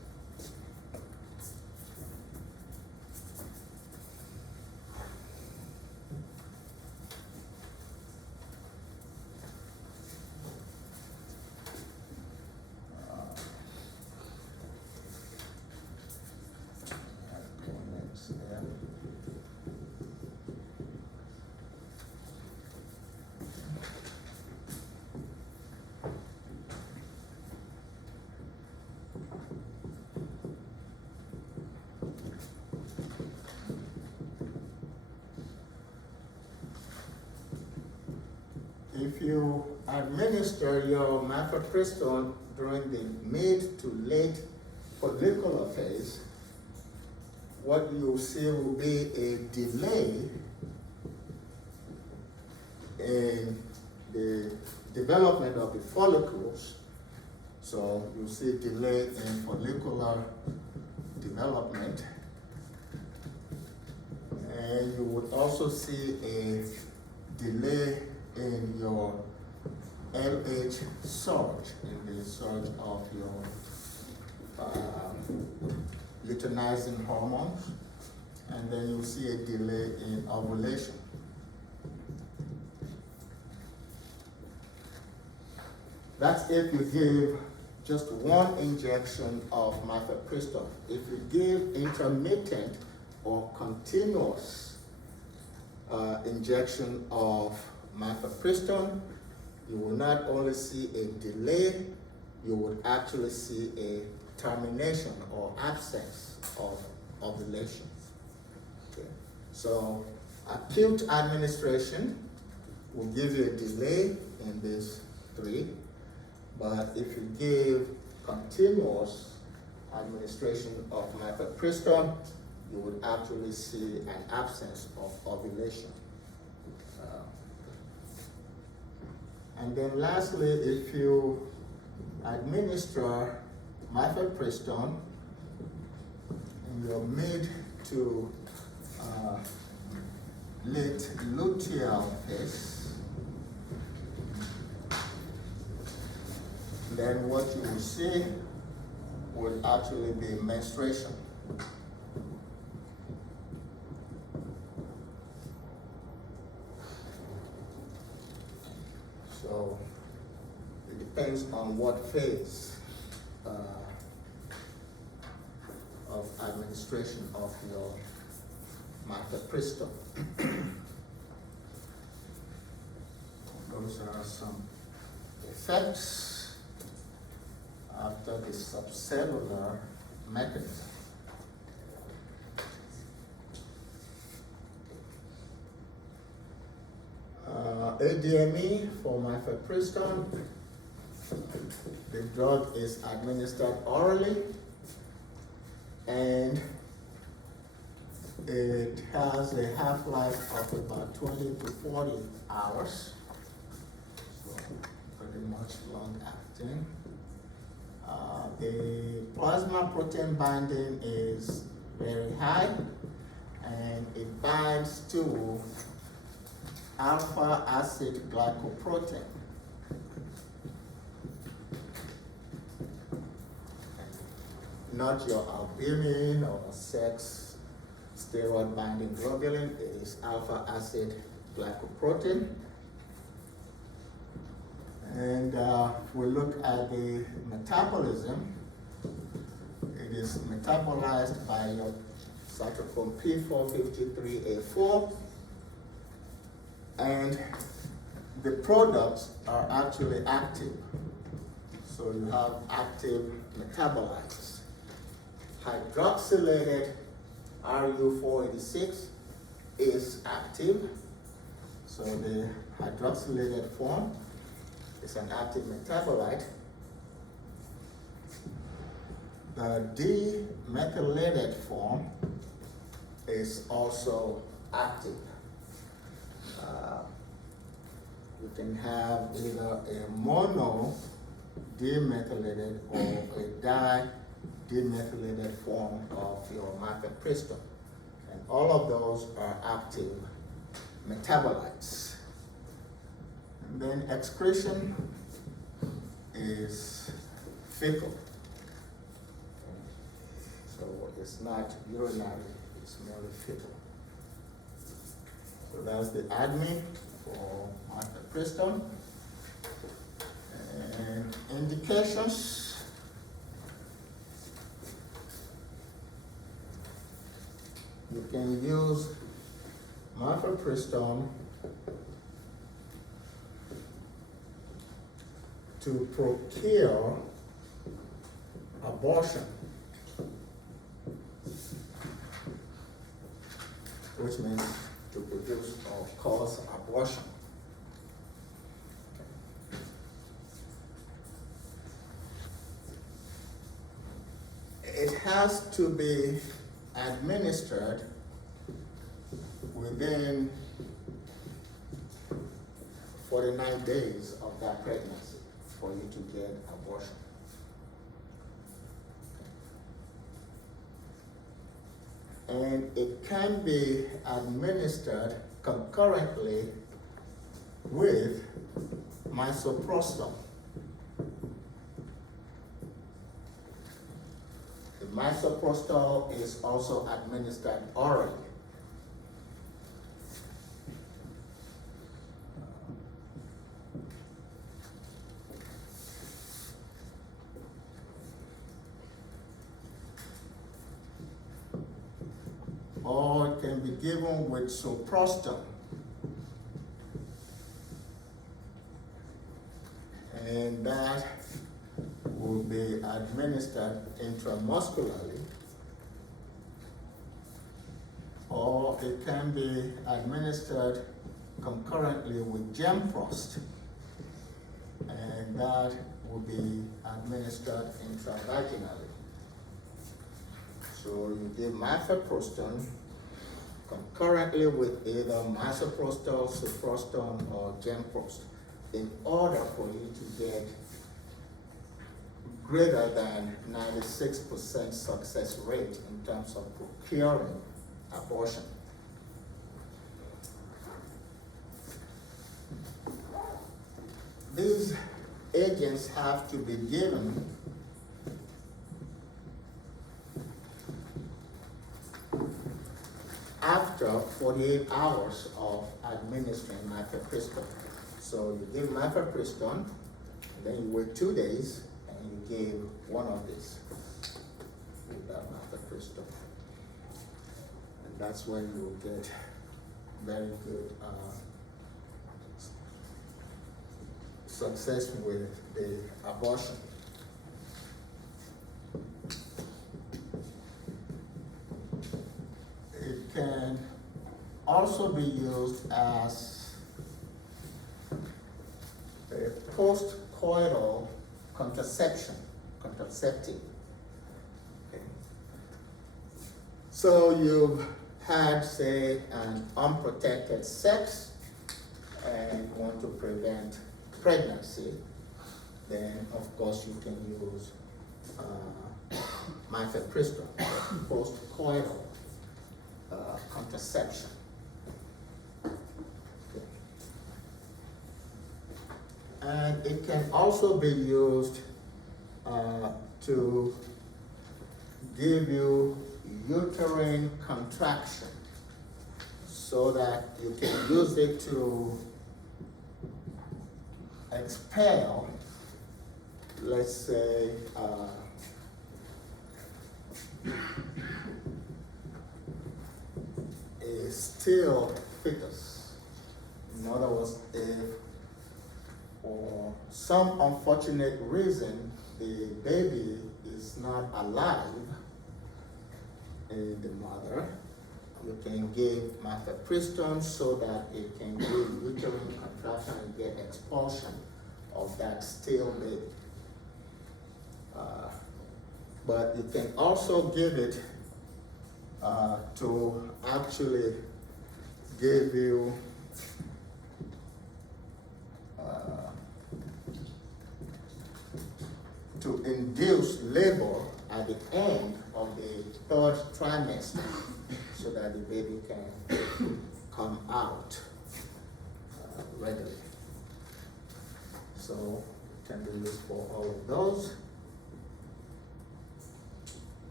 If you administer your mifepristone during the mid to late follicular phase, what you'll see will be a delay in the development of the follicles. So you'll see a delay in follicular development. And you would also see a delay in your LH surge, in the surge of your luteinizing hormones, and then you'll see a delay in ovulation. That's if you give just one injection of mifepristone. If you give intermittent or continuous injection of mifepristone, you will not only see a delay, you would actually see a termination or absence of ovulation. Okay. So acute administration will give you a delay in these three, but if you give continuous administration of mifepristone, you would actually see an absence of ovulation. And then lastly, if you administer mifepristone in your mid to late luteal phase, then what you will see will actually be menstruation. So it depends on what phase of administration of your mifepristone. Those are some effects after the subcellular mechanism. ADME for mifepristone, the drug is administered orally and it has a half-life of about 20 to 40 hours, so pretty much long-acting. The plasma protein binding is very high and it binds to alpha acid glycoprotein. Not your albumin or sex steroid binding globulin, it is alpha acid glycoprotein. And if we look at the metabolism, it is metabolized by your cytochrome P453A4, and the products are actually active. So you have active metabolites. Hydroxylated RU486 is active. So the hydroxylated form is an active metabolite. The demethylated form is also active. You can have either a mono demethylated or a dimethylated form of your mifepristone. And all of those are active metabolites. And then excretion is fecal. So it's not urinary, it's merely fecal. So that's the ADME for mifepristone. And indications. You can use mifepristone to procure abortion, which means to produce or cause abortion. It has to be administered within 49 days of that pregnancy for you to get abortion. And it can be administered concurrently with misoprostol. The misoprostol is also administered orally. Or it can be given with soprostol. And that will be administered intramuscularly. Or it can be administered concurrently with Gemprost. And that will be administered intravaginally. So you give mifepristone concurrently with either misoprostol, soprostol, or Gemprost in order for you to get greater than 96% success rate in terms of procuring abortion. These agents have to be given after 48 hours of administering mifepristone. So you give mifepristone, then you wait 2 days, and you give one of these with that mifepristone. And that's when you get very good success with the abortion. It can also be used as a post-coital contraceptive. Okay. So you've had, say, an unprotected sex and want to prevent pregnancy, then of course you can use mifepristone, post-coital contraception. Okay. And it can also be used to give you uterine contraction so that you can use it to expel, let's say, a still fetus. In other words, if for some unfortunate reason the baby is not alive in the mother, you can give mifepristone so that it can give uterine contraction and get expulsion of that still baby. But you can also give it to actually give you to induce labor at the end of the third trimester so that the baby can come out readily. So it can be used for all of those.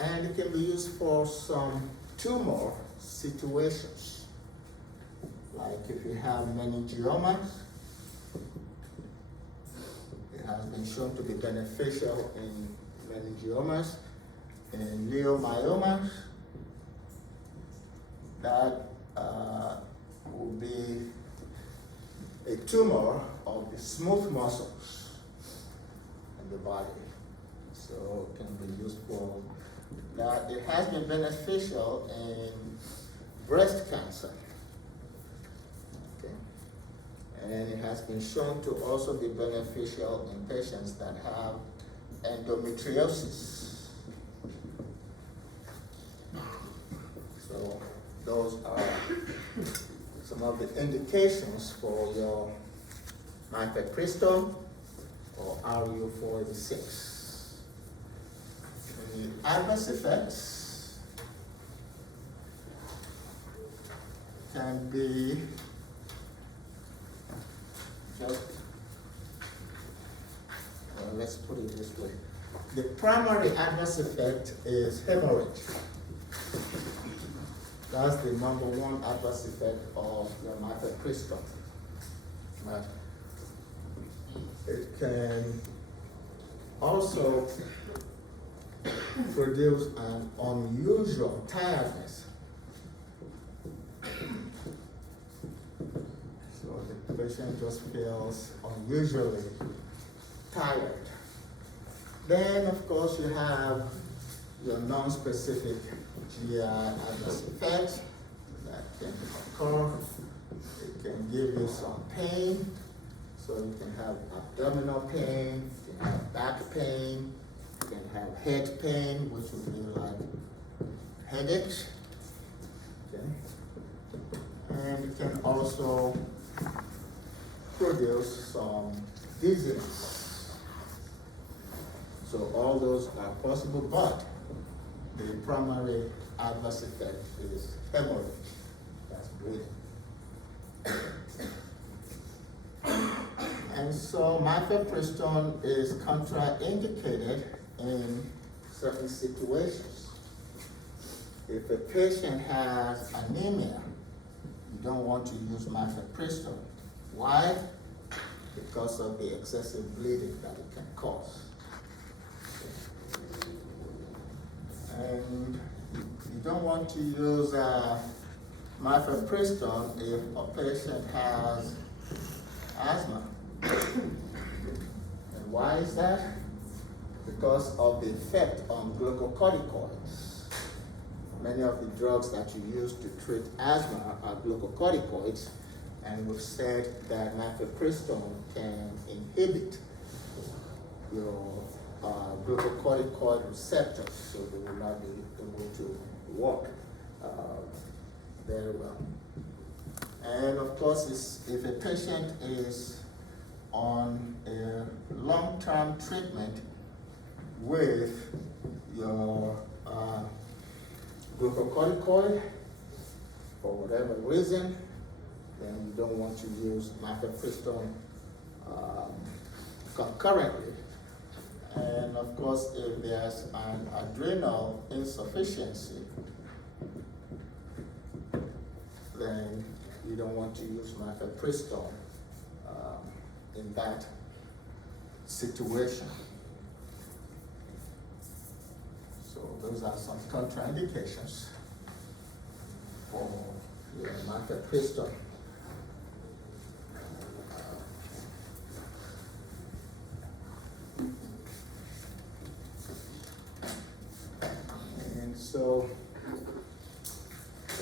And it can be used for some tumor situations. Like if you have meningiomas, it has been shown to be beneficial in meningiomas, in leiomyomas, that will be a tumor of the smooth muscles in the body. So it can be used for that. It has been beneficial in breast cancer. Okay. And it has been shown to also be beneficial in patients that have endometriosis. So those are some of the indications for your mifepristone or RU486. The adverse effects can be just, let's put it this way. The primary adverse effect is hemorrhage. That's the number one adverse effect of your mifepristone. But it can also produce an unusual tiredness. So the patient just feels unusually tired. Then, of course, you have your non-specific GI adverse effects that can occur. It can give you some pain. So you can have abdominal pain, you can have back pain, you can have head pain, which would be like headaches. Okay. And it can also produce some dizziness. So all those are possible, but the primary adverse effect is hemorrhage, that's bleeding. And So mifepristone is contraindicated in certain situations. If a patient has anemia, you don't want to use mifepristone. Why? Because of the excessive bleeding that it can cause. And you don't want to use mifepristone if a patient has asthma. And why is that? Because of the effect on glucocorticoids. Many of the drugs that you use to treat asthma are glucocorticoids, and we've said that mifepristone can inhibit your glucocorticoid receptors, so they will not be able to work very well. And of course, if a patient is on a long-term treatment with your glucocorticoid, for whatever reason, then you don't want to use mifepristone concurrently. And of course, if there's an adrenal insufficiency, then you don't want to use mifepristone in that situation. So those are some contraindications for mifepristone. And so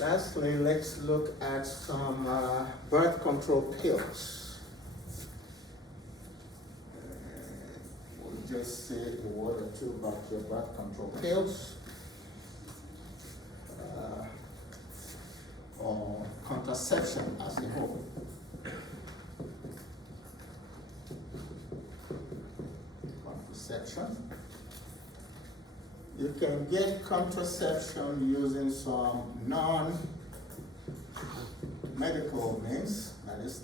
lastly, let's look at some birth control pills. We'll just say a word or two about your birth control pills. Or contraception as a whole. Contraception. You can get contraception using some non-medical means, that is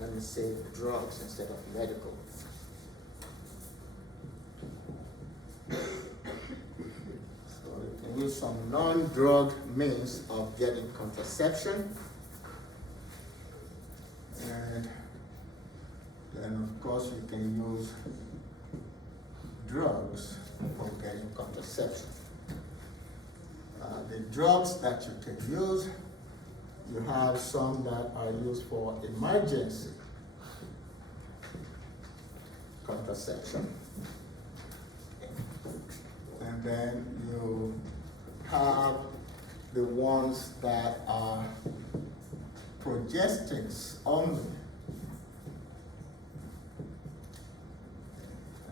let me say drugs instead of medical. Use some non-drug means of getting contraception, and then of course you can use drugs for getting contraception. The drugs that you can use, you have some that are used for emergency contraception, and then you have the ones that are progestins only.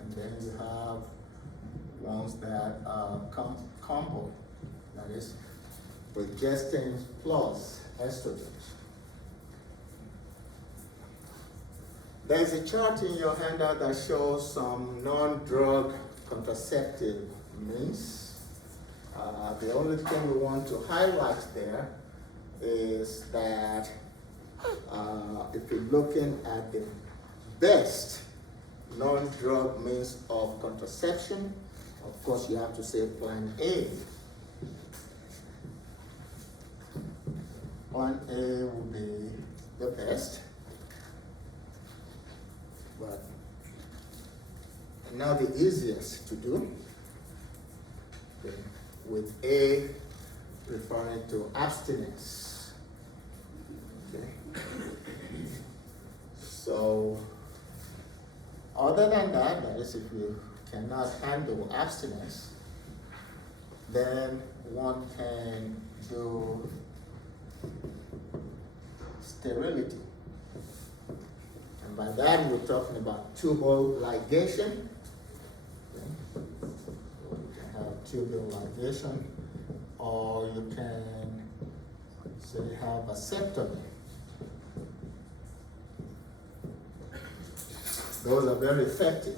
And then you have ones that are combo, that is progestins plus estrogens. There's a chart in your handout that shows some non-drug contraceptive means. The only thing we want to highlight there is that if you're looking at the best non-drug means of contraception, of course you have to say plan A. Plan A will be the best, but not the easiest to do. Okay. With A referring to abstinence. Okay. So, other than that, that is if you cannot handle abstinence, then one can do sterility. And by that, we're talking about tubal ligation. Tubal ligation, or you can say have vasectomy. Those are very effective.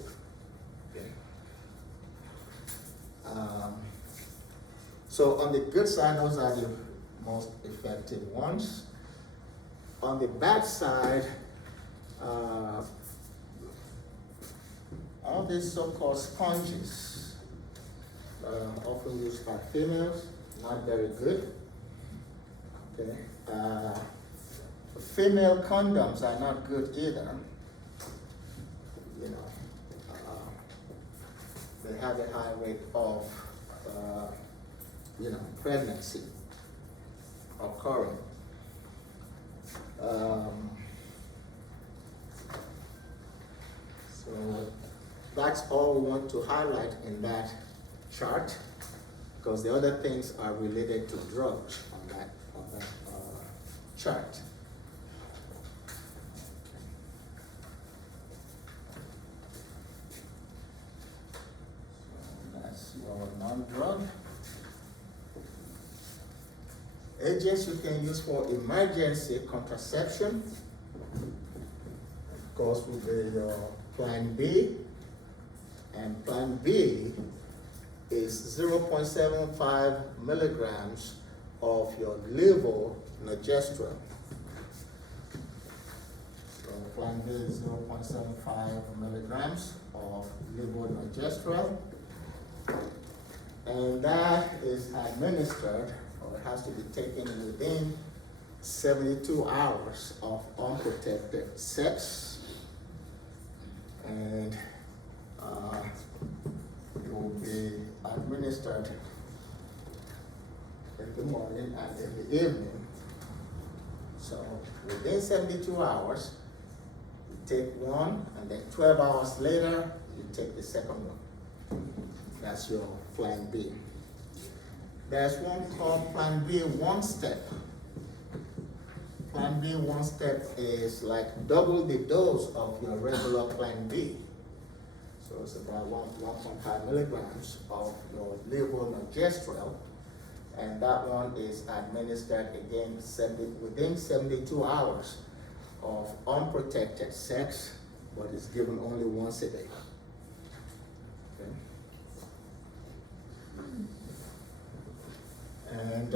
So on the good side, those are the most effective ones. On the bad side, Uh, all these so-called sponges often used by females, not very good. Okay. Female condoms are not good either. You know, they have a high rate of, pregnancy occurring. So that's all we want to highlight in that chart, because the other things are related to drugs on that chart. So that's your non-drug. Agents you can use for emergency contraception, of course, would be your Plan B, and Plan B is 0.75 milligrams of your levonorgestrel. So Plan B is 0.75 milligrams of levonorgestrel, and that is administered, or it has to be taken within 72 hours of unprotected sex, and it will be administered in the morning and in the evening. So within 72 hours, you take one, and then 12 hours later, you take the second one. That's your Plan B. There's one called Plan B one-step. Plan B one-step is like double the dose of your regular Plan B. So it's about 1.5 milligrams of your levonorgestrel, and that one is administered again within 72 hours of unprotected sex, but it's given only once a day. Okay. And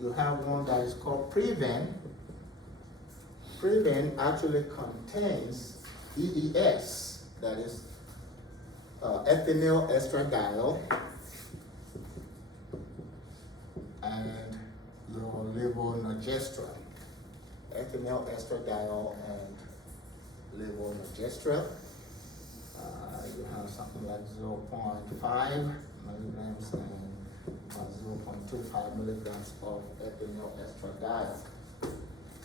you have one that is called Preven. Preven actually contains EES, that is ethinyl estradiol, and your levonorgestrel. Ethinyl estradiol and levonorgestrel. You have something like 0.5 milligrams and 0.25 milligrams of ethinyl estradiol.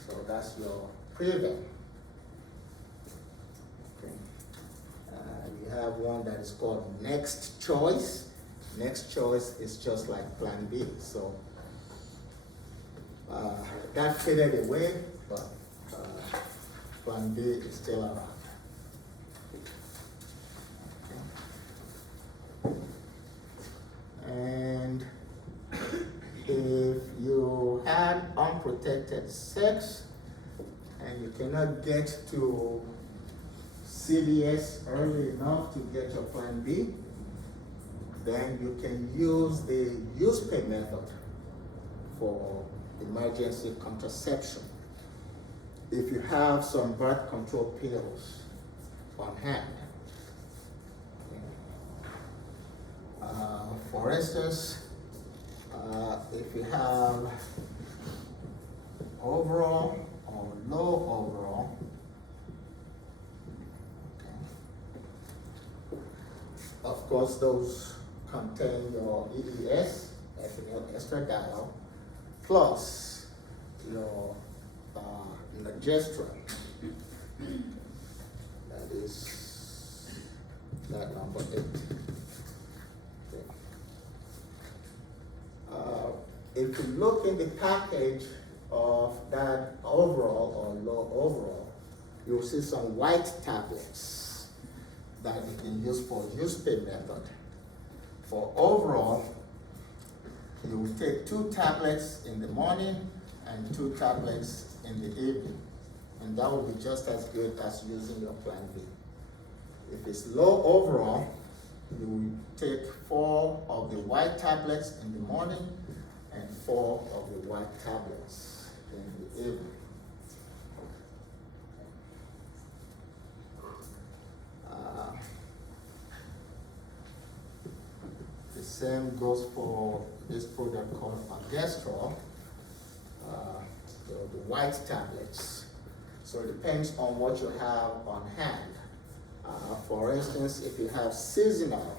So that's your Preven. Okay. You have one that is called Next Choice. Next Choice is just like Plan B. So that faded away, but Plan B is still around. And if you had unprotected sex and you cannot get to CVS early enough to get your Plan B, then you can use the use pay method for emergency contraception. If you have some birth control pills on hand. For instance, if you have overall or low overall, okay. Of course, those contain your EES, ethinyl estradiol, plus your progesterone. That is that number 8. If you look in the package of that overall or low overall, you'll see some white tablets that you can use for use pay method. For overall, you will take 2 tablets in the morning and 2 tablets in the evening, and that will be just as good as using your Plan B. If it's low overall, you will take 4 of the white tablets in the morning and 4 of the white tablets in the evening. same goes for this product called Progesterone, the white tablets. So it depends on what you have on hand. For instance, if you have seasonal,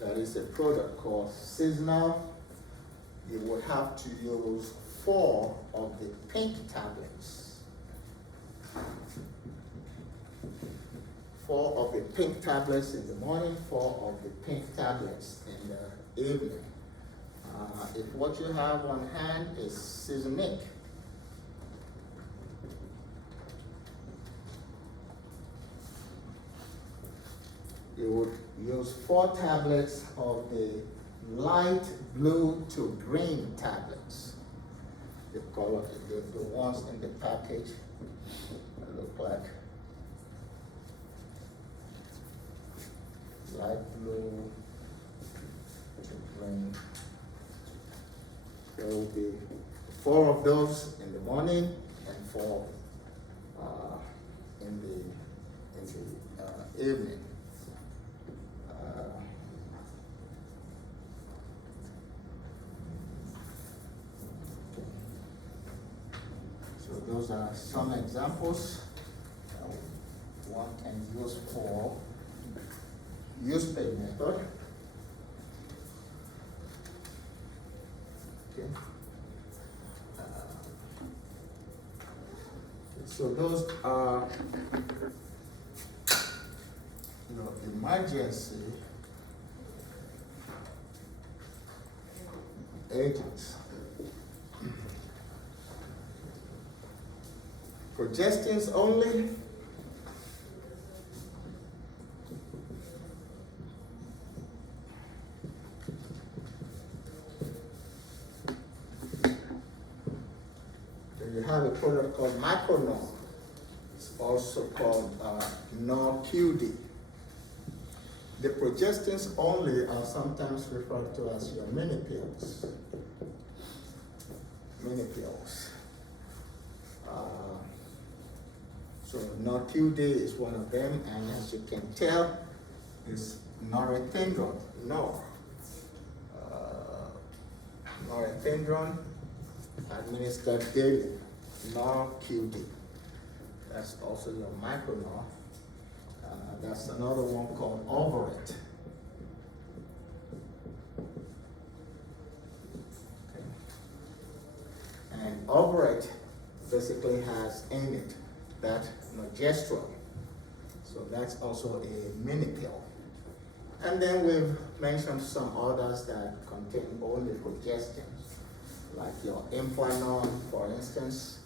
that is a product called seasonal, you would have to use 4 of the pink tablets. 4 of the pink tablets in the morning, 4 of the pink tablets in the evening. If what you have on hand is seasonic, you would use 4 tablets of the light blue to green tablets. The color, the ones in the package that look like light blue to green. There will be 4 of those in the morning and 4 in the evening. So those are some examples one can use for use pay method. Okay. So those are, emergency agents. Progestins only. You have a product called micronor. It's also called NOR-QD. The progestins only are sometimes referred to as your mini pills. Mini pills. So NOR-QD is one of them, and as you can tell, it's norethindrone. Norethindrone administered daily. NOR-QD. That's also your micronor. That's another one called Overate. Okay. And Overate basically has in it that progesterone. So that's also a mini pill. And then we've mentioned some others that contain only progestins, like your Implanon, for instance,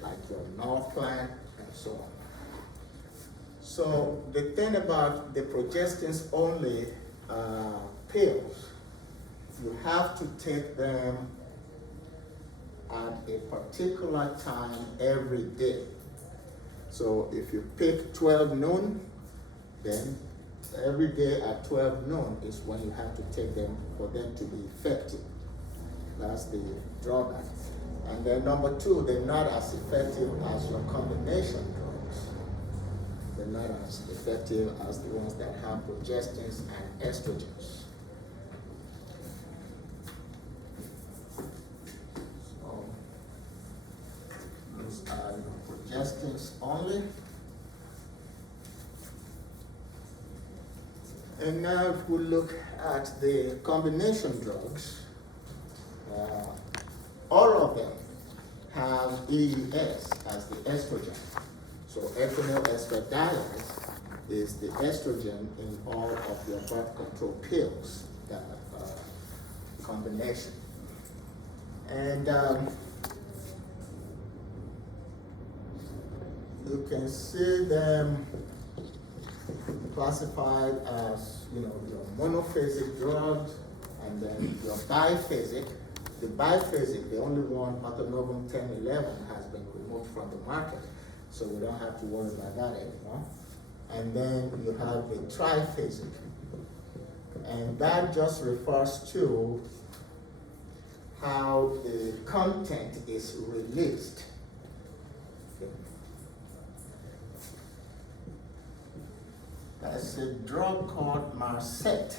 like your Norplant, and so on. So the thing about the progestins only pills, you have to take them at a particular time every day. So if you pick 12 noon, then every day at 12 noon is when you have to take them for them to be effective. That's the drawback. And then number 2, they're not as effective as your combination drugs. They're not as effective as the ones that have progestins and estrogens. So those are your progestins only. And now if we look at the combination drugs, all of them have EES as the estrogen. So ethinyl estradiol is the estrogen in all of your birth control pills, that combination. And you can see them classified as, your monophasic drugs, and then your biphasic. The biphasic, the only one, autonovum 1011, has been removed from the market, so we don't have to worry about that anymore. And then you have the triphasic, and that just refers to how the content is released. Okay. There's a drug called Marset.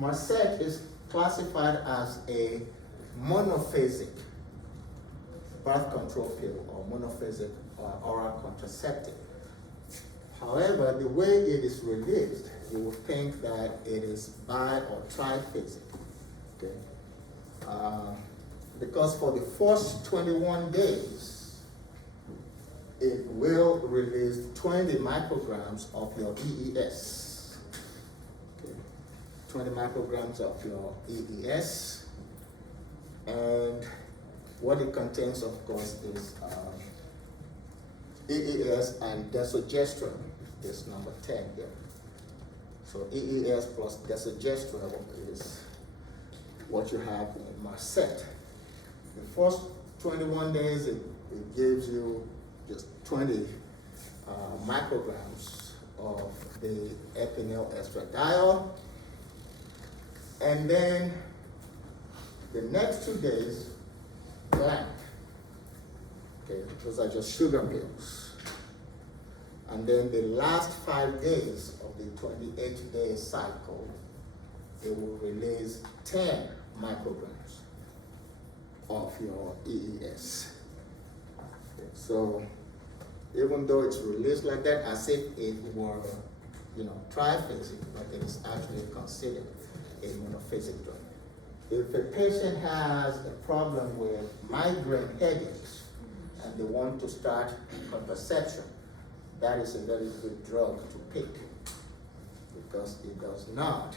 Marset is classified as a monophasic birth control pill or monophasic oral contraceptive. However, the way it is released, you will think that it is bi or triphasic. Okay? Because for the first 21 days, it will release 20 micrograms of your EES. Okay? 20 micrograms of your EES. And what it contains, of course, is EES and desogestrel is number 10 here. So EES plus desogestrel is what you have in Marset. The first 21 days, it gives you just 20 micrograms of the epinyl estradiol. And then the next 2 days, blank. Okay, those are just sugar pills. And then the last 5 days of the 28-day cycle, it will release 10 micrograms of your EES. Okay, so even though it's released like that, as if it were, triphasic, but it is actually considered a monophasic drug. If a patient has a problem with migraine headaches and they want to start contraception, that is a very good drug to pick because it does not,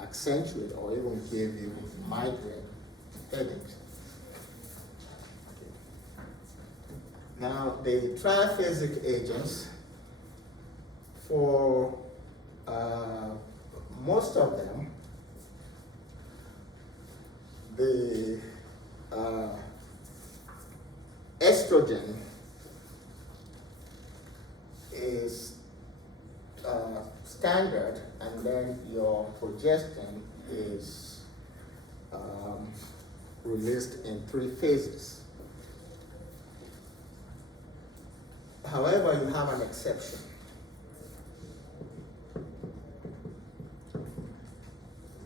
accentuate or even give you migraine headaches. Okay. Now, the triphasic agents, for most of them, the estrogen is standard, and then your progesterone is released in 3 phases. However, you have an exception.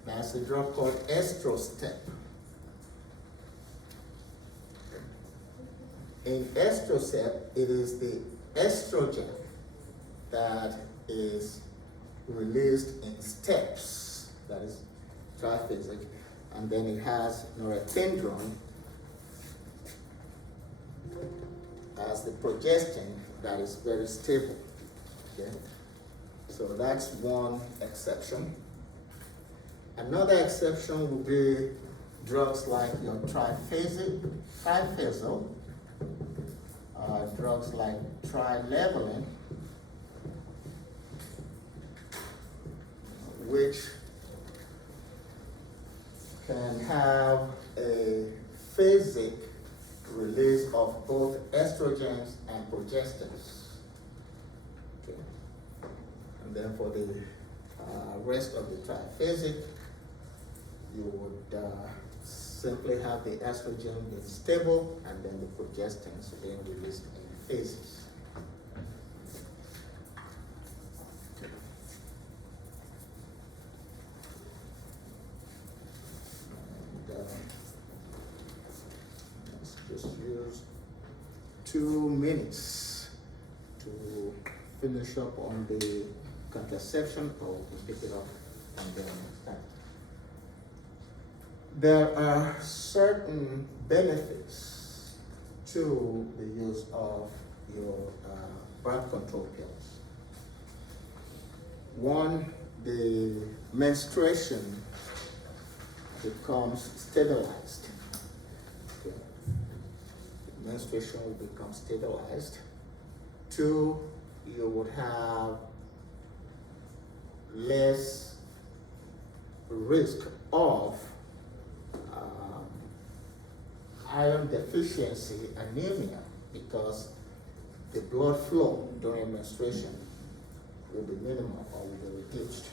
There's a drug called estrostep. In estrostep, it is the estrogen that is released in steps, that is triphasic, and then it has norepinephrine as the progestin that is very stable. Okay? So that's one exception. Another exception would be drugs like your triphasal, drugs like trilevelin, which can have a phasic release of both estrogens and progestins. Okay. And then for the rest of the triphasic, you would simply have the estrogen being stable and then the progestins being released in phases. Let's just use 2 minutes to finish up on the contraception, or we'll pick it up on the next time. There are certain benefits to the use of your birth control pills. One, the menstruation becomes stabilized. Okay. The menstruation will become stabilized. 2, you would have less risk of iron deficiency anemia, because the blood flow during menstruation will be minimal or will be reduced.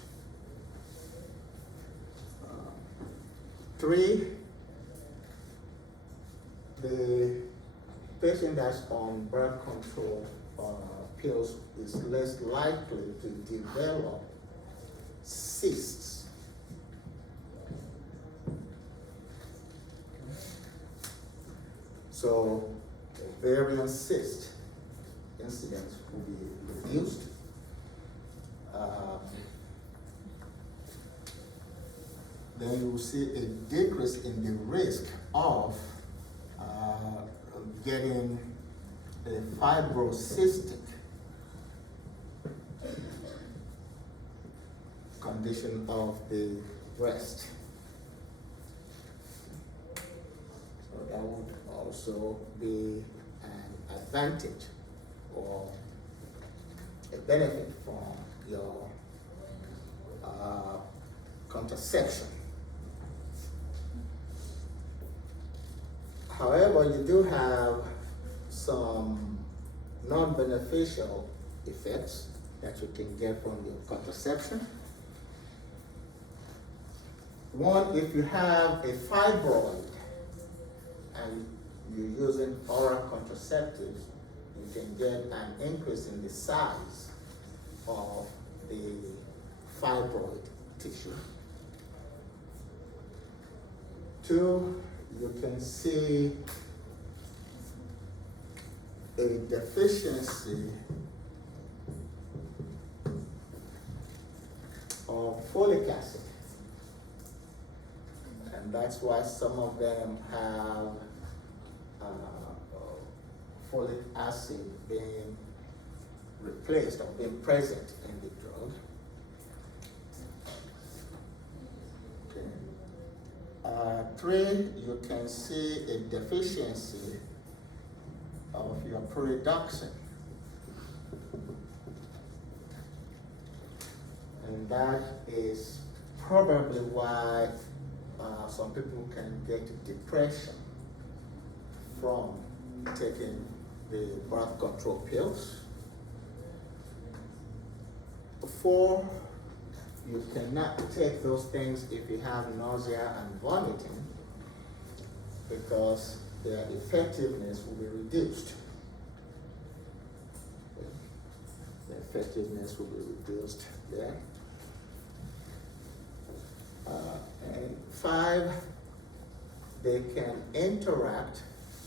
3, the patient that's on birth control pills is less likely to develop cysts. So ovarian cyst incidence will be reduced. Then you will see a decrease in the risk of getting a fibrocystic condition of the breast. So that would also be an advantage or a benefit from your contraception. However, you do have some non-beneficial effects that you can get from your contraception. One, if you have a fibroid and you're using oral contraceptives, you can get an increase in the size of the fibroid tissue. Two, you can see a deficiency of folic acid. And that's why some of them have folic acid being replaced or being present in the drug. Okay. Three, you can see a deficiency of your pyridoxine. And that is probably why some people can get depression from taking the birth control pills. Four, you cannot take those things if you have nausea and vomiting because their effectiveness will be reduced. The effectiveness will be reduced there. And five, they can interact,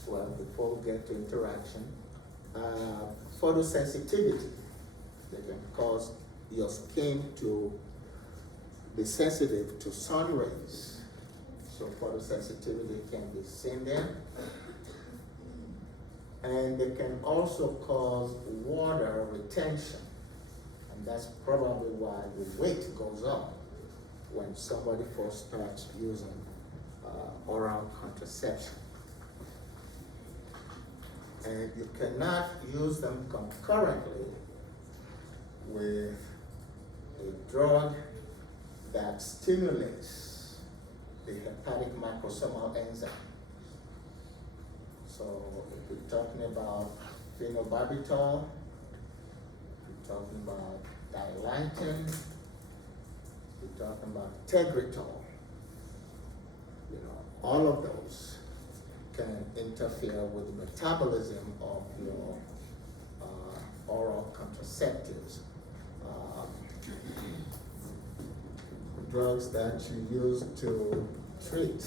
well, before we get to interaction, photosensitivity. They can cause your skin to be sensitive to sun rays. So photosensitivity can be seen there. And they can also cause water retention. And that's probably why the weight goes up when somebody first starts using oral contraception. And you cannot use them concurrently with a drug that stimulates the hepatic macrosomal enzyme. So if we're talking about phenobarbital, if we're talking about dilantin, we're talking about tegretol, all of those can interfere with the metabolism of your oral contraceptives. Drugs that you use to treat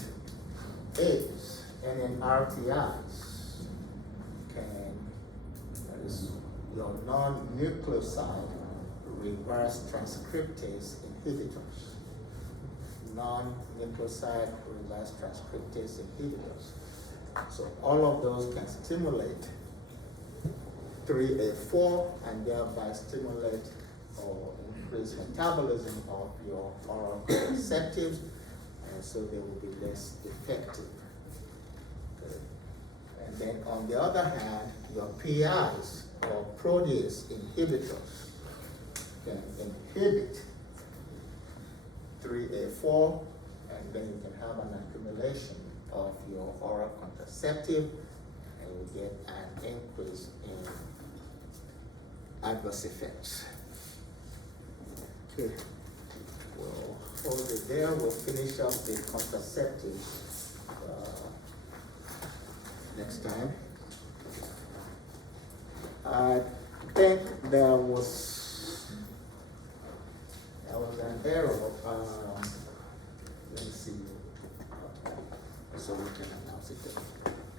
AIDS and then RTIs that is your non-nucleoside reverse transcriptase inhibitors. Non-nucleoside reverse transcriptase inhibitors. So all of those can stimulate 3A4 and thereby stimulate or increase metabolism of your oral contraceptives, and so they will be less effective. Okay. And then on the other hand, your PIs or protease inhibitors can inhibit 3A4, and then you can have an accumulation of your oral contraceptive, and you get an increase in adverse effects. Okay, we'll hold it there. We'll finish up the contraceptives next time. think there was an error. Let me see. So we can announce it.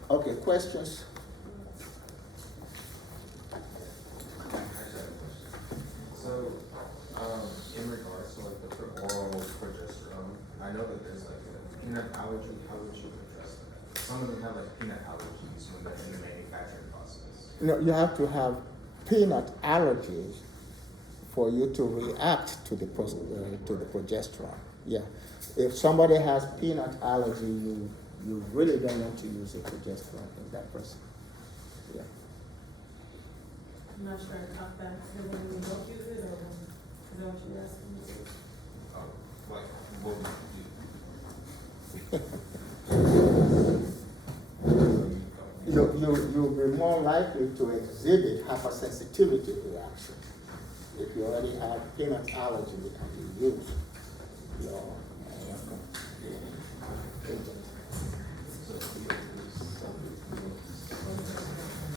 Okay, questions? So, in regards to like the oral progesterone, I know that there's like a peanut allergy. How would you address that? Some of them have like peanut allergies when they're in the manufacturing process. No, you have to have peanut allergies for you to react to the progesterone. Yeah, if somebody has peanut allergy, you really don't want to use a progesterone in that person. Yeah. I'm not sure how fast they want to don't use it, or is that what you're asking me? Like, what would you do? You'll be more likely to exhibit hypersensitivity reaction if you already have peanut allergy and you use your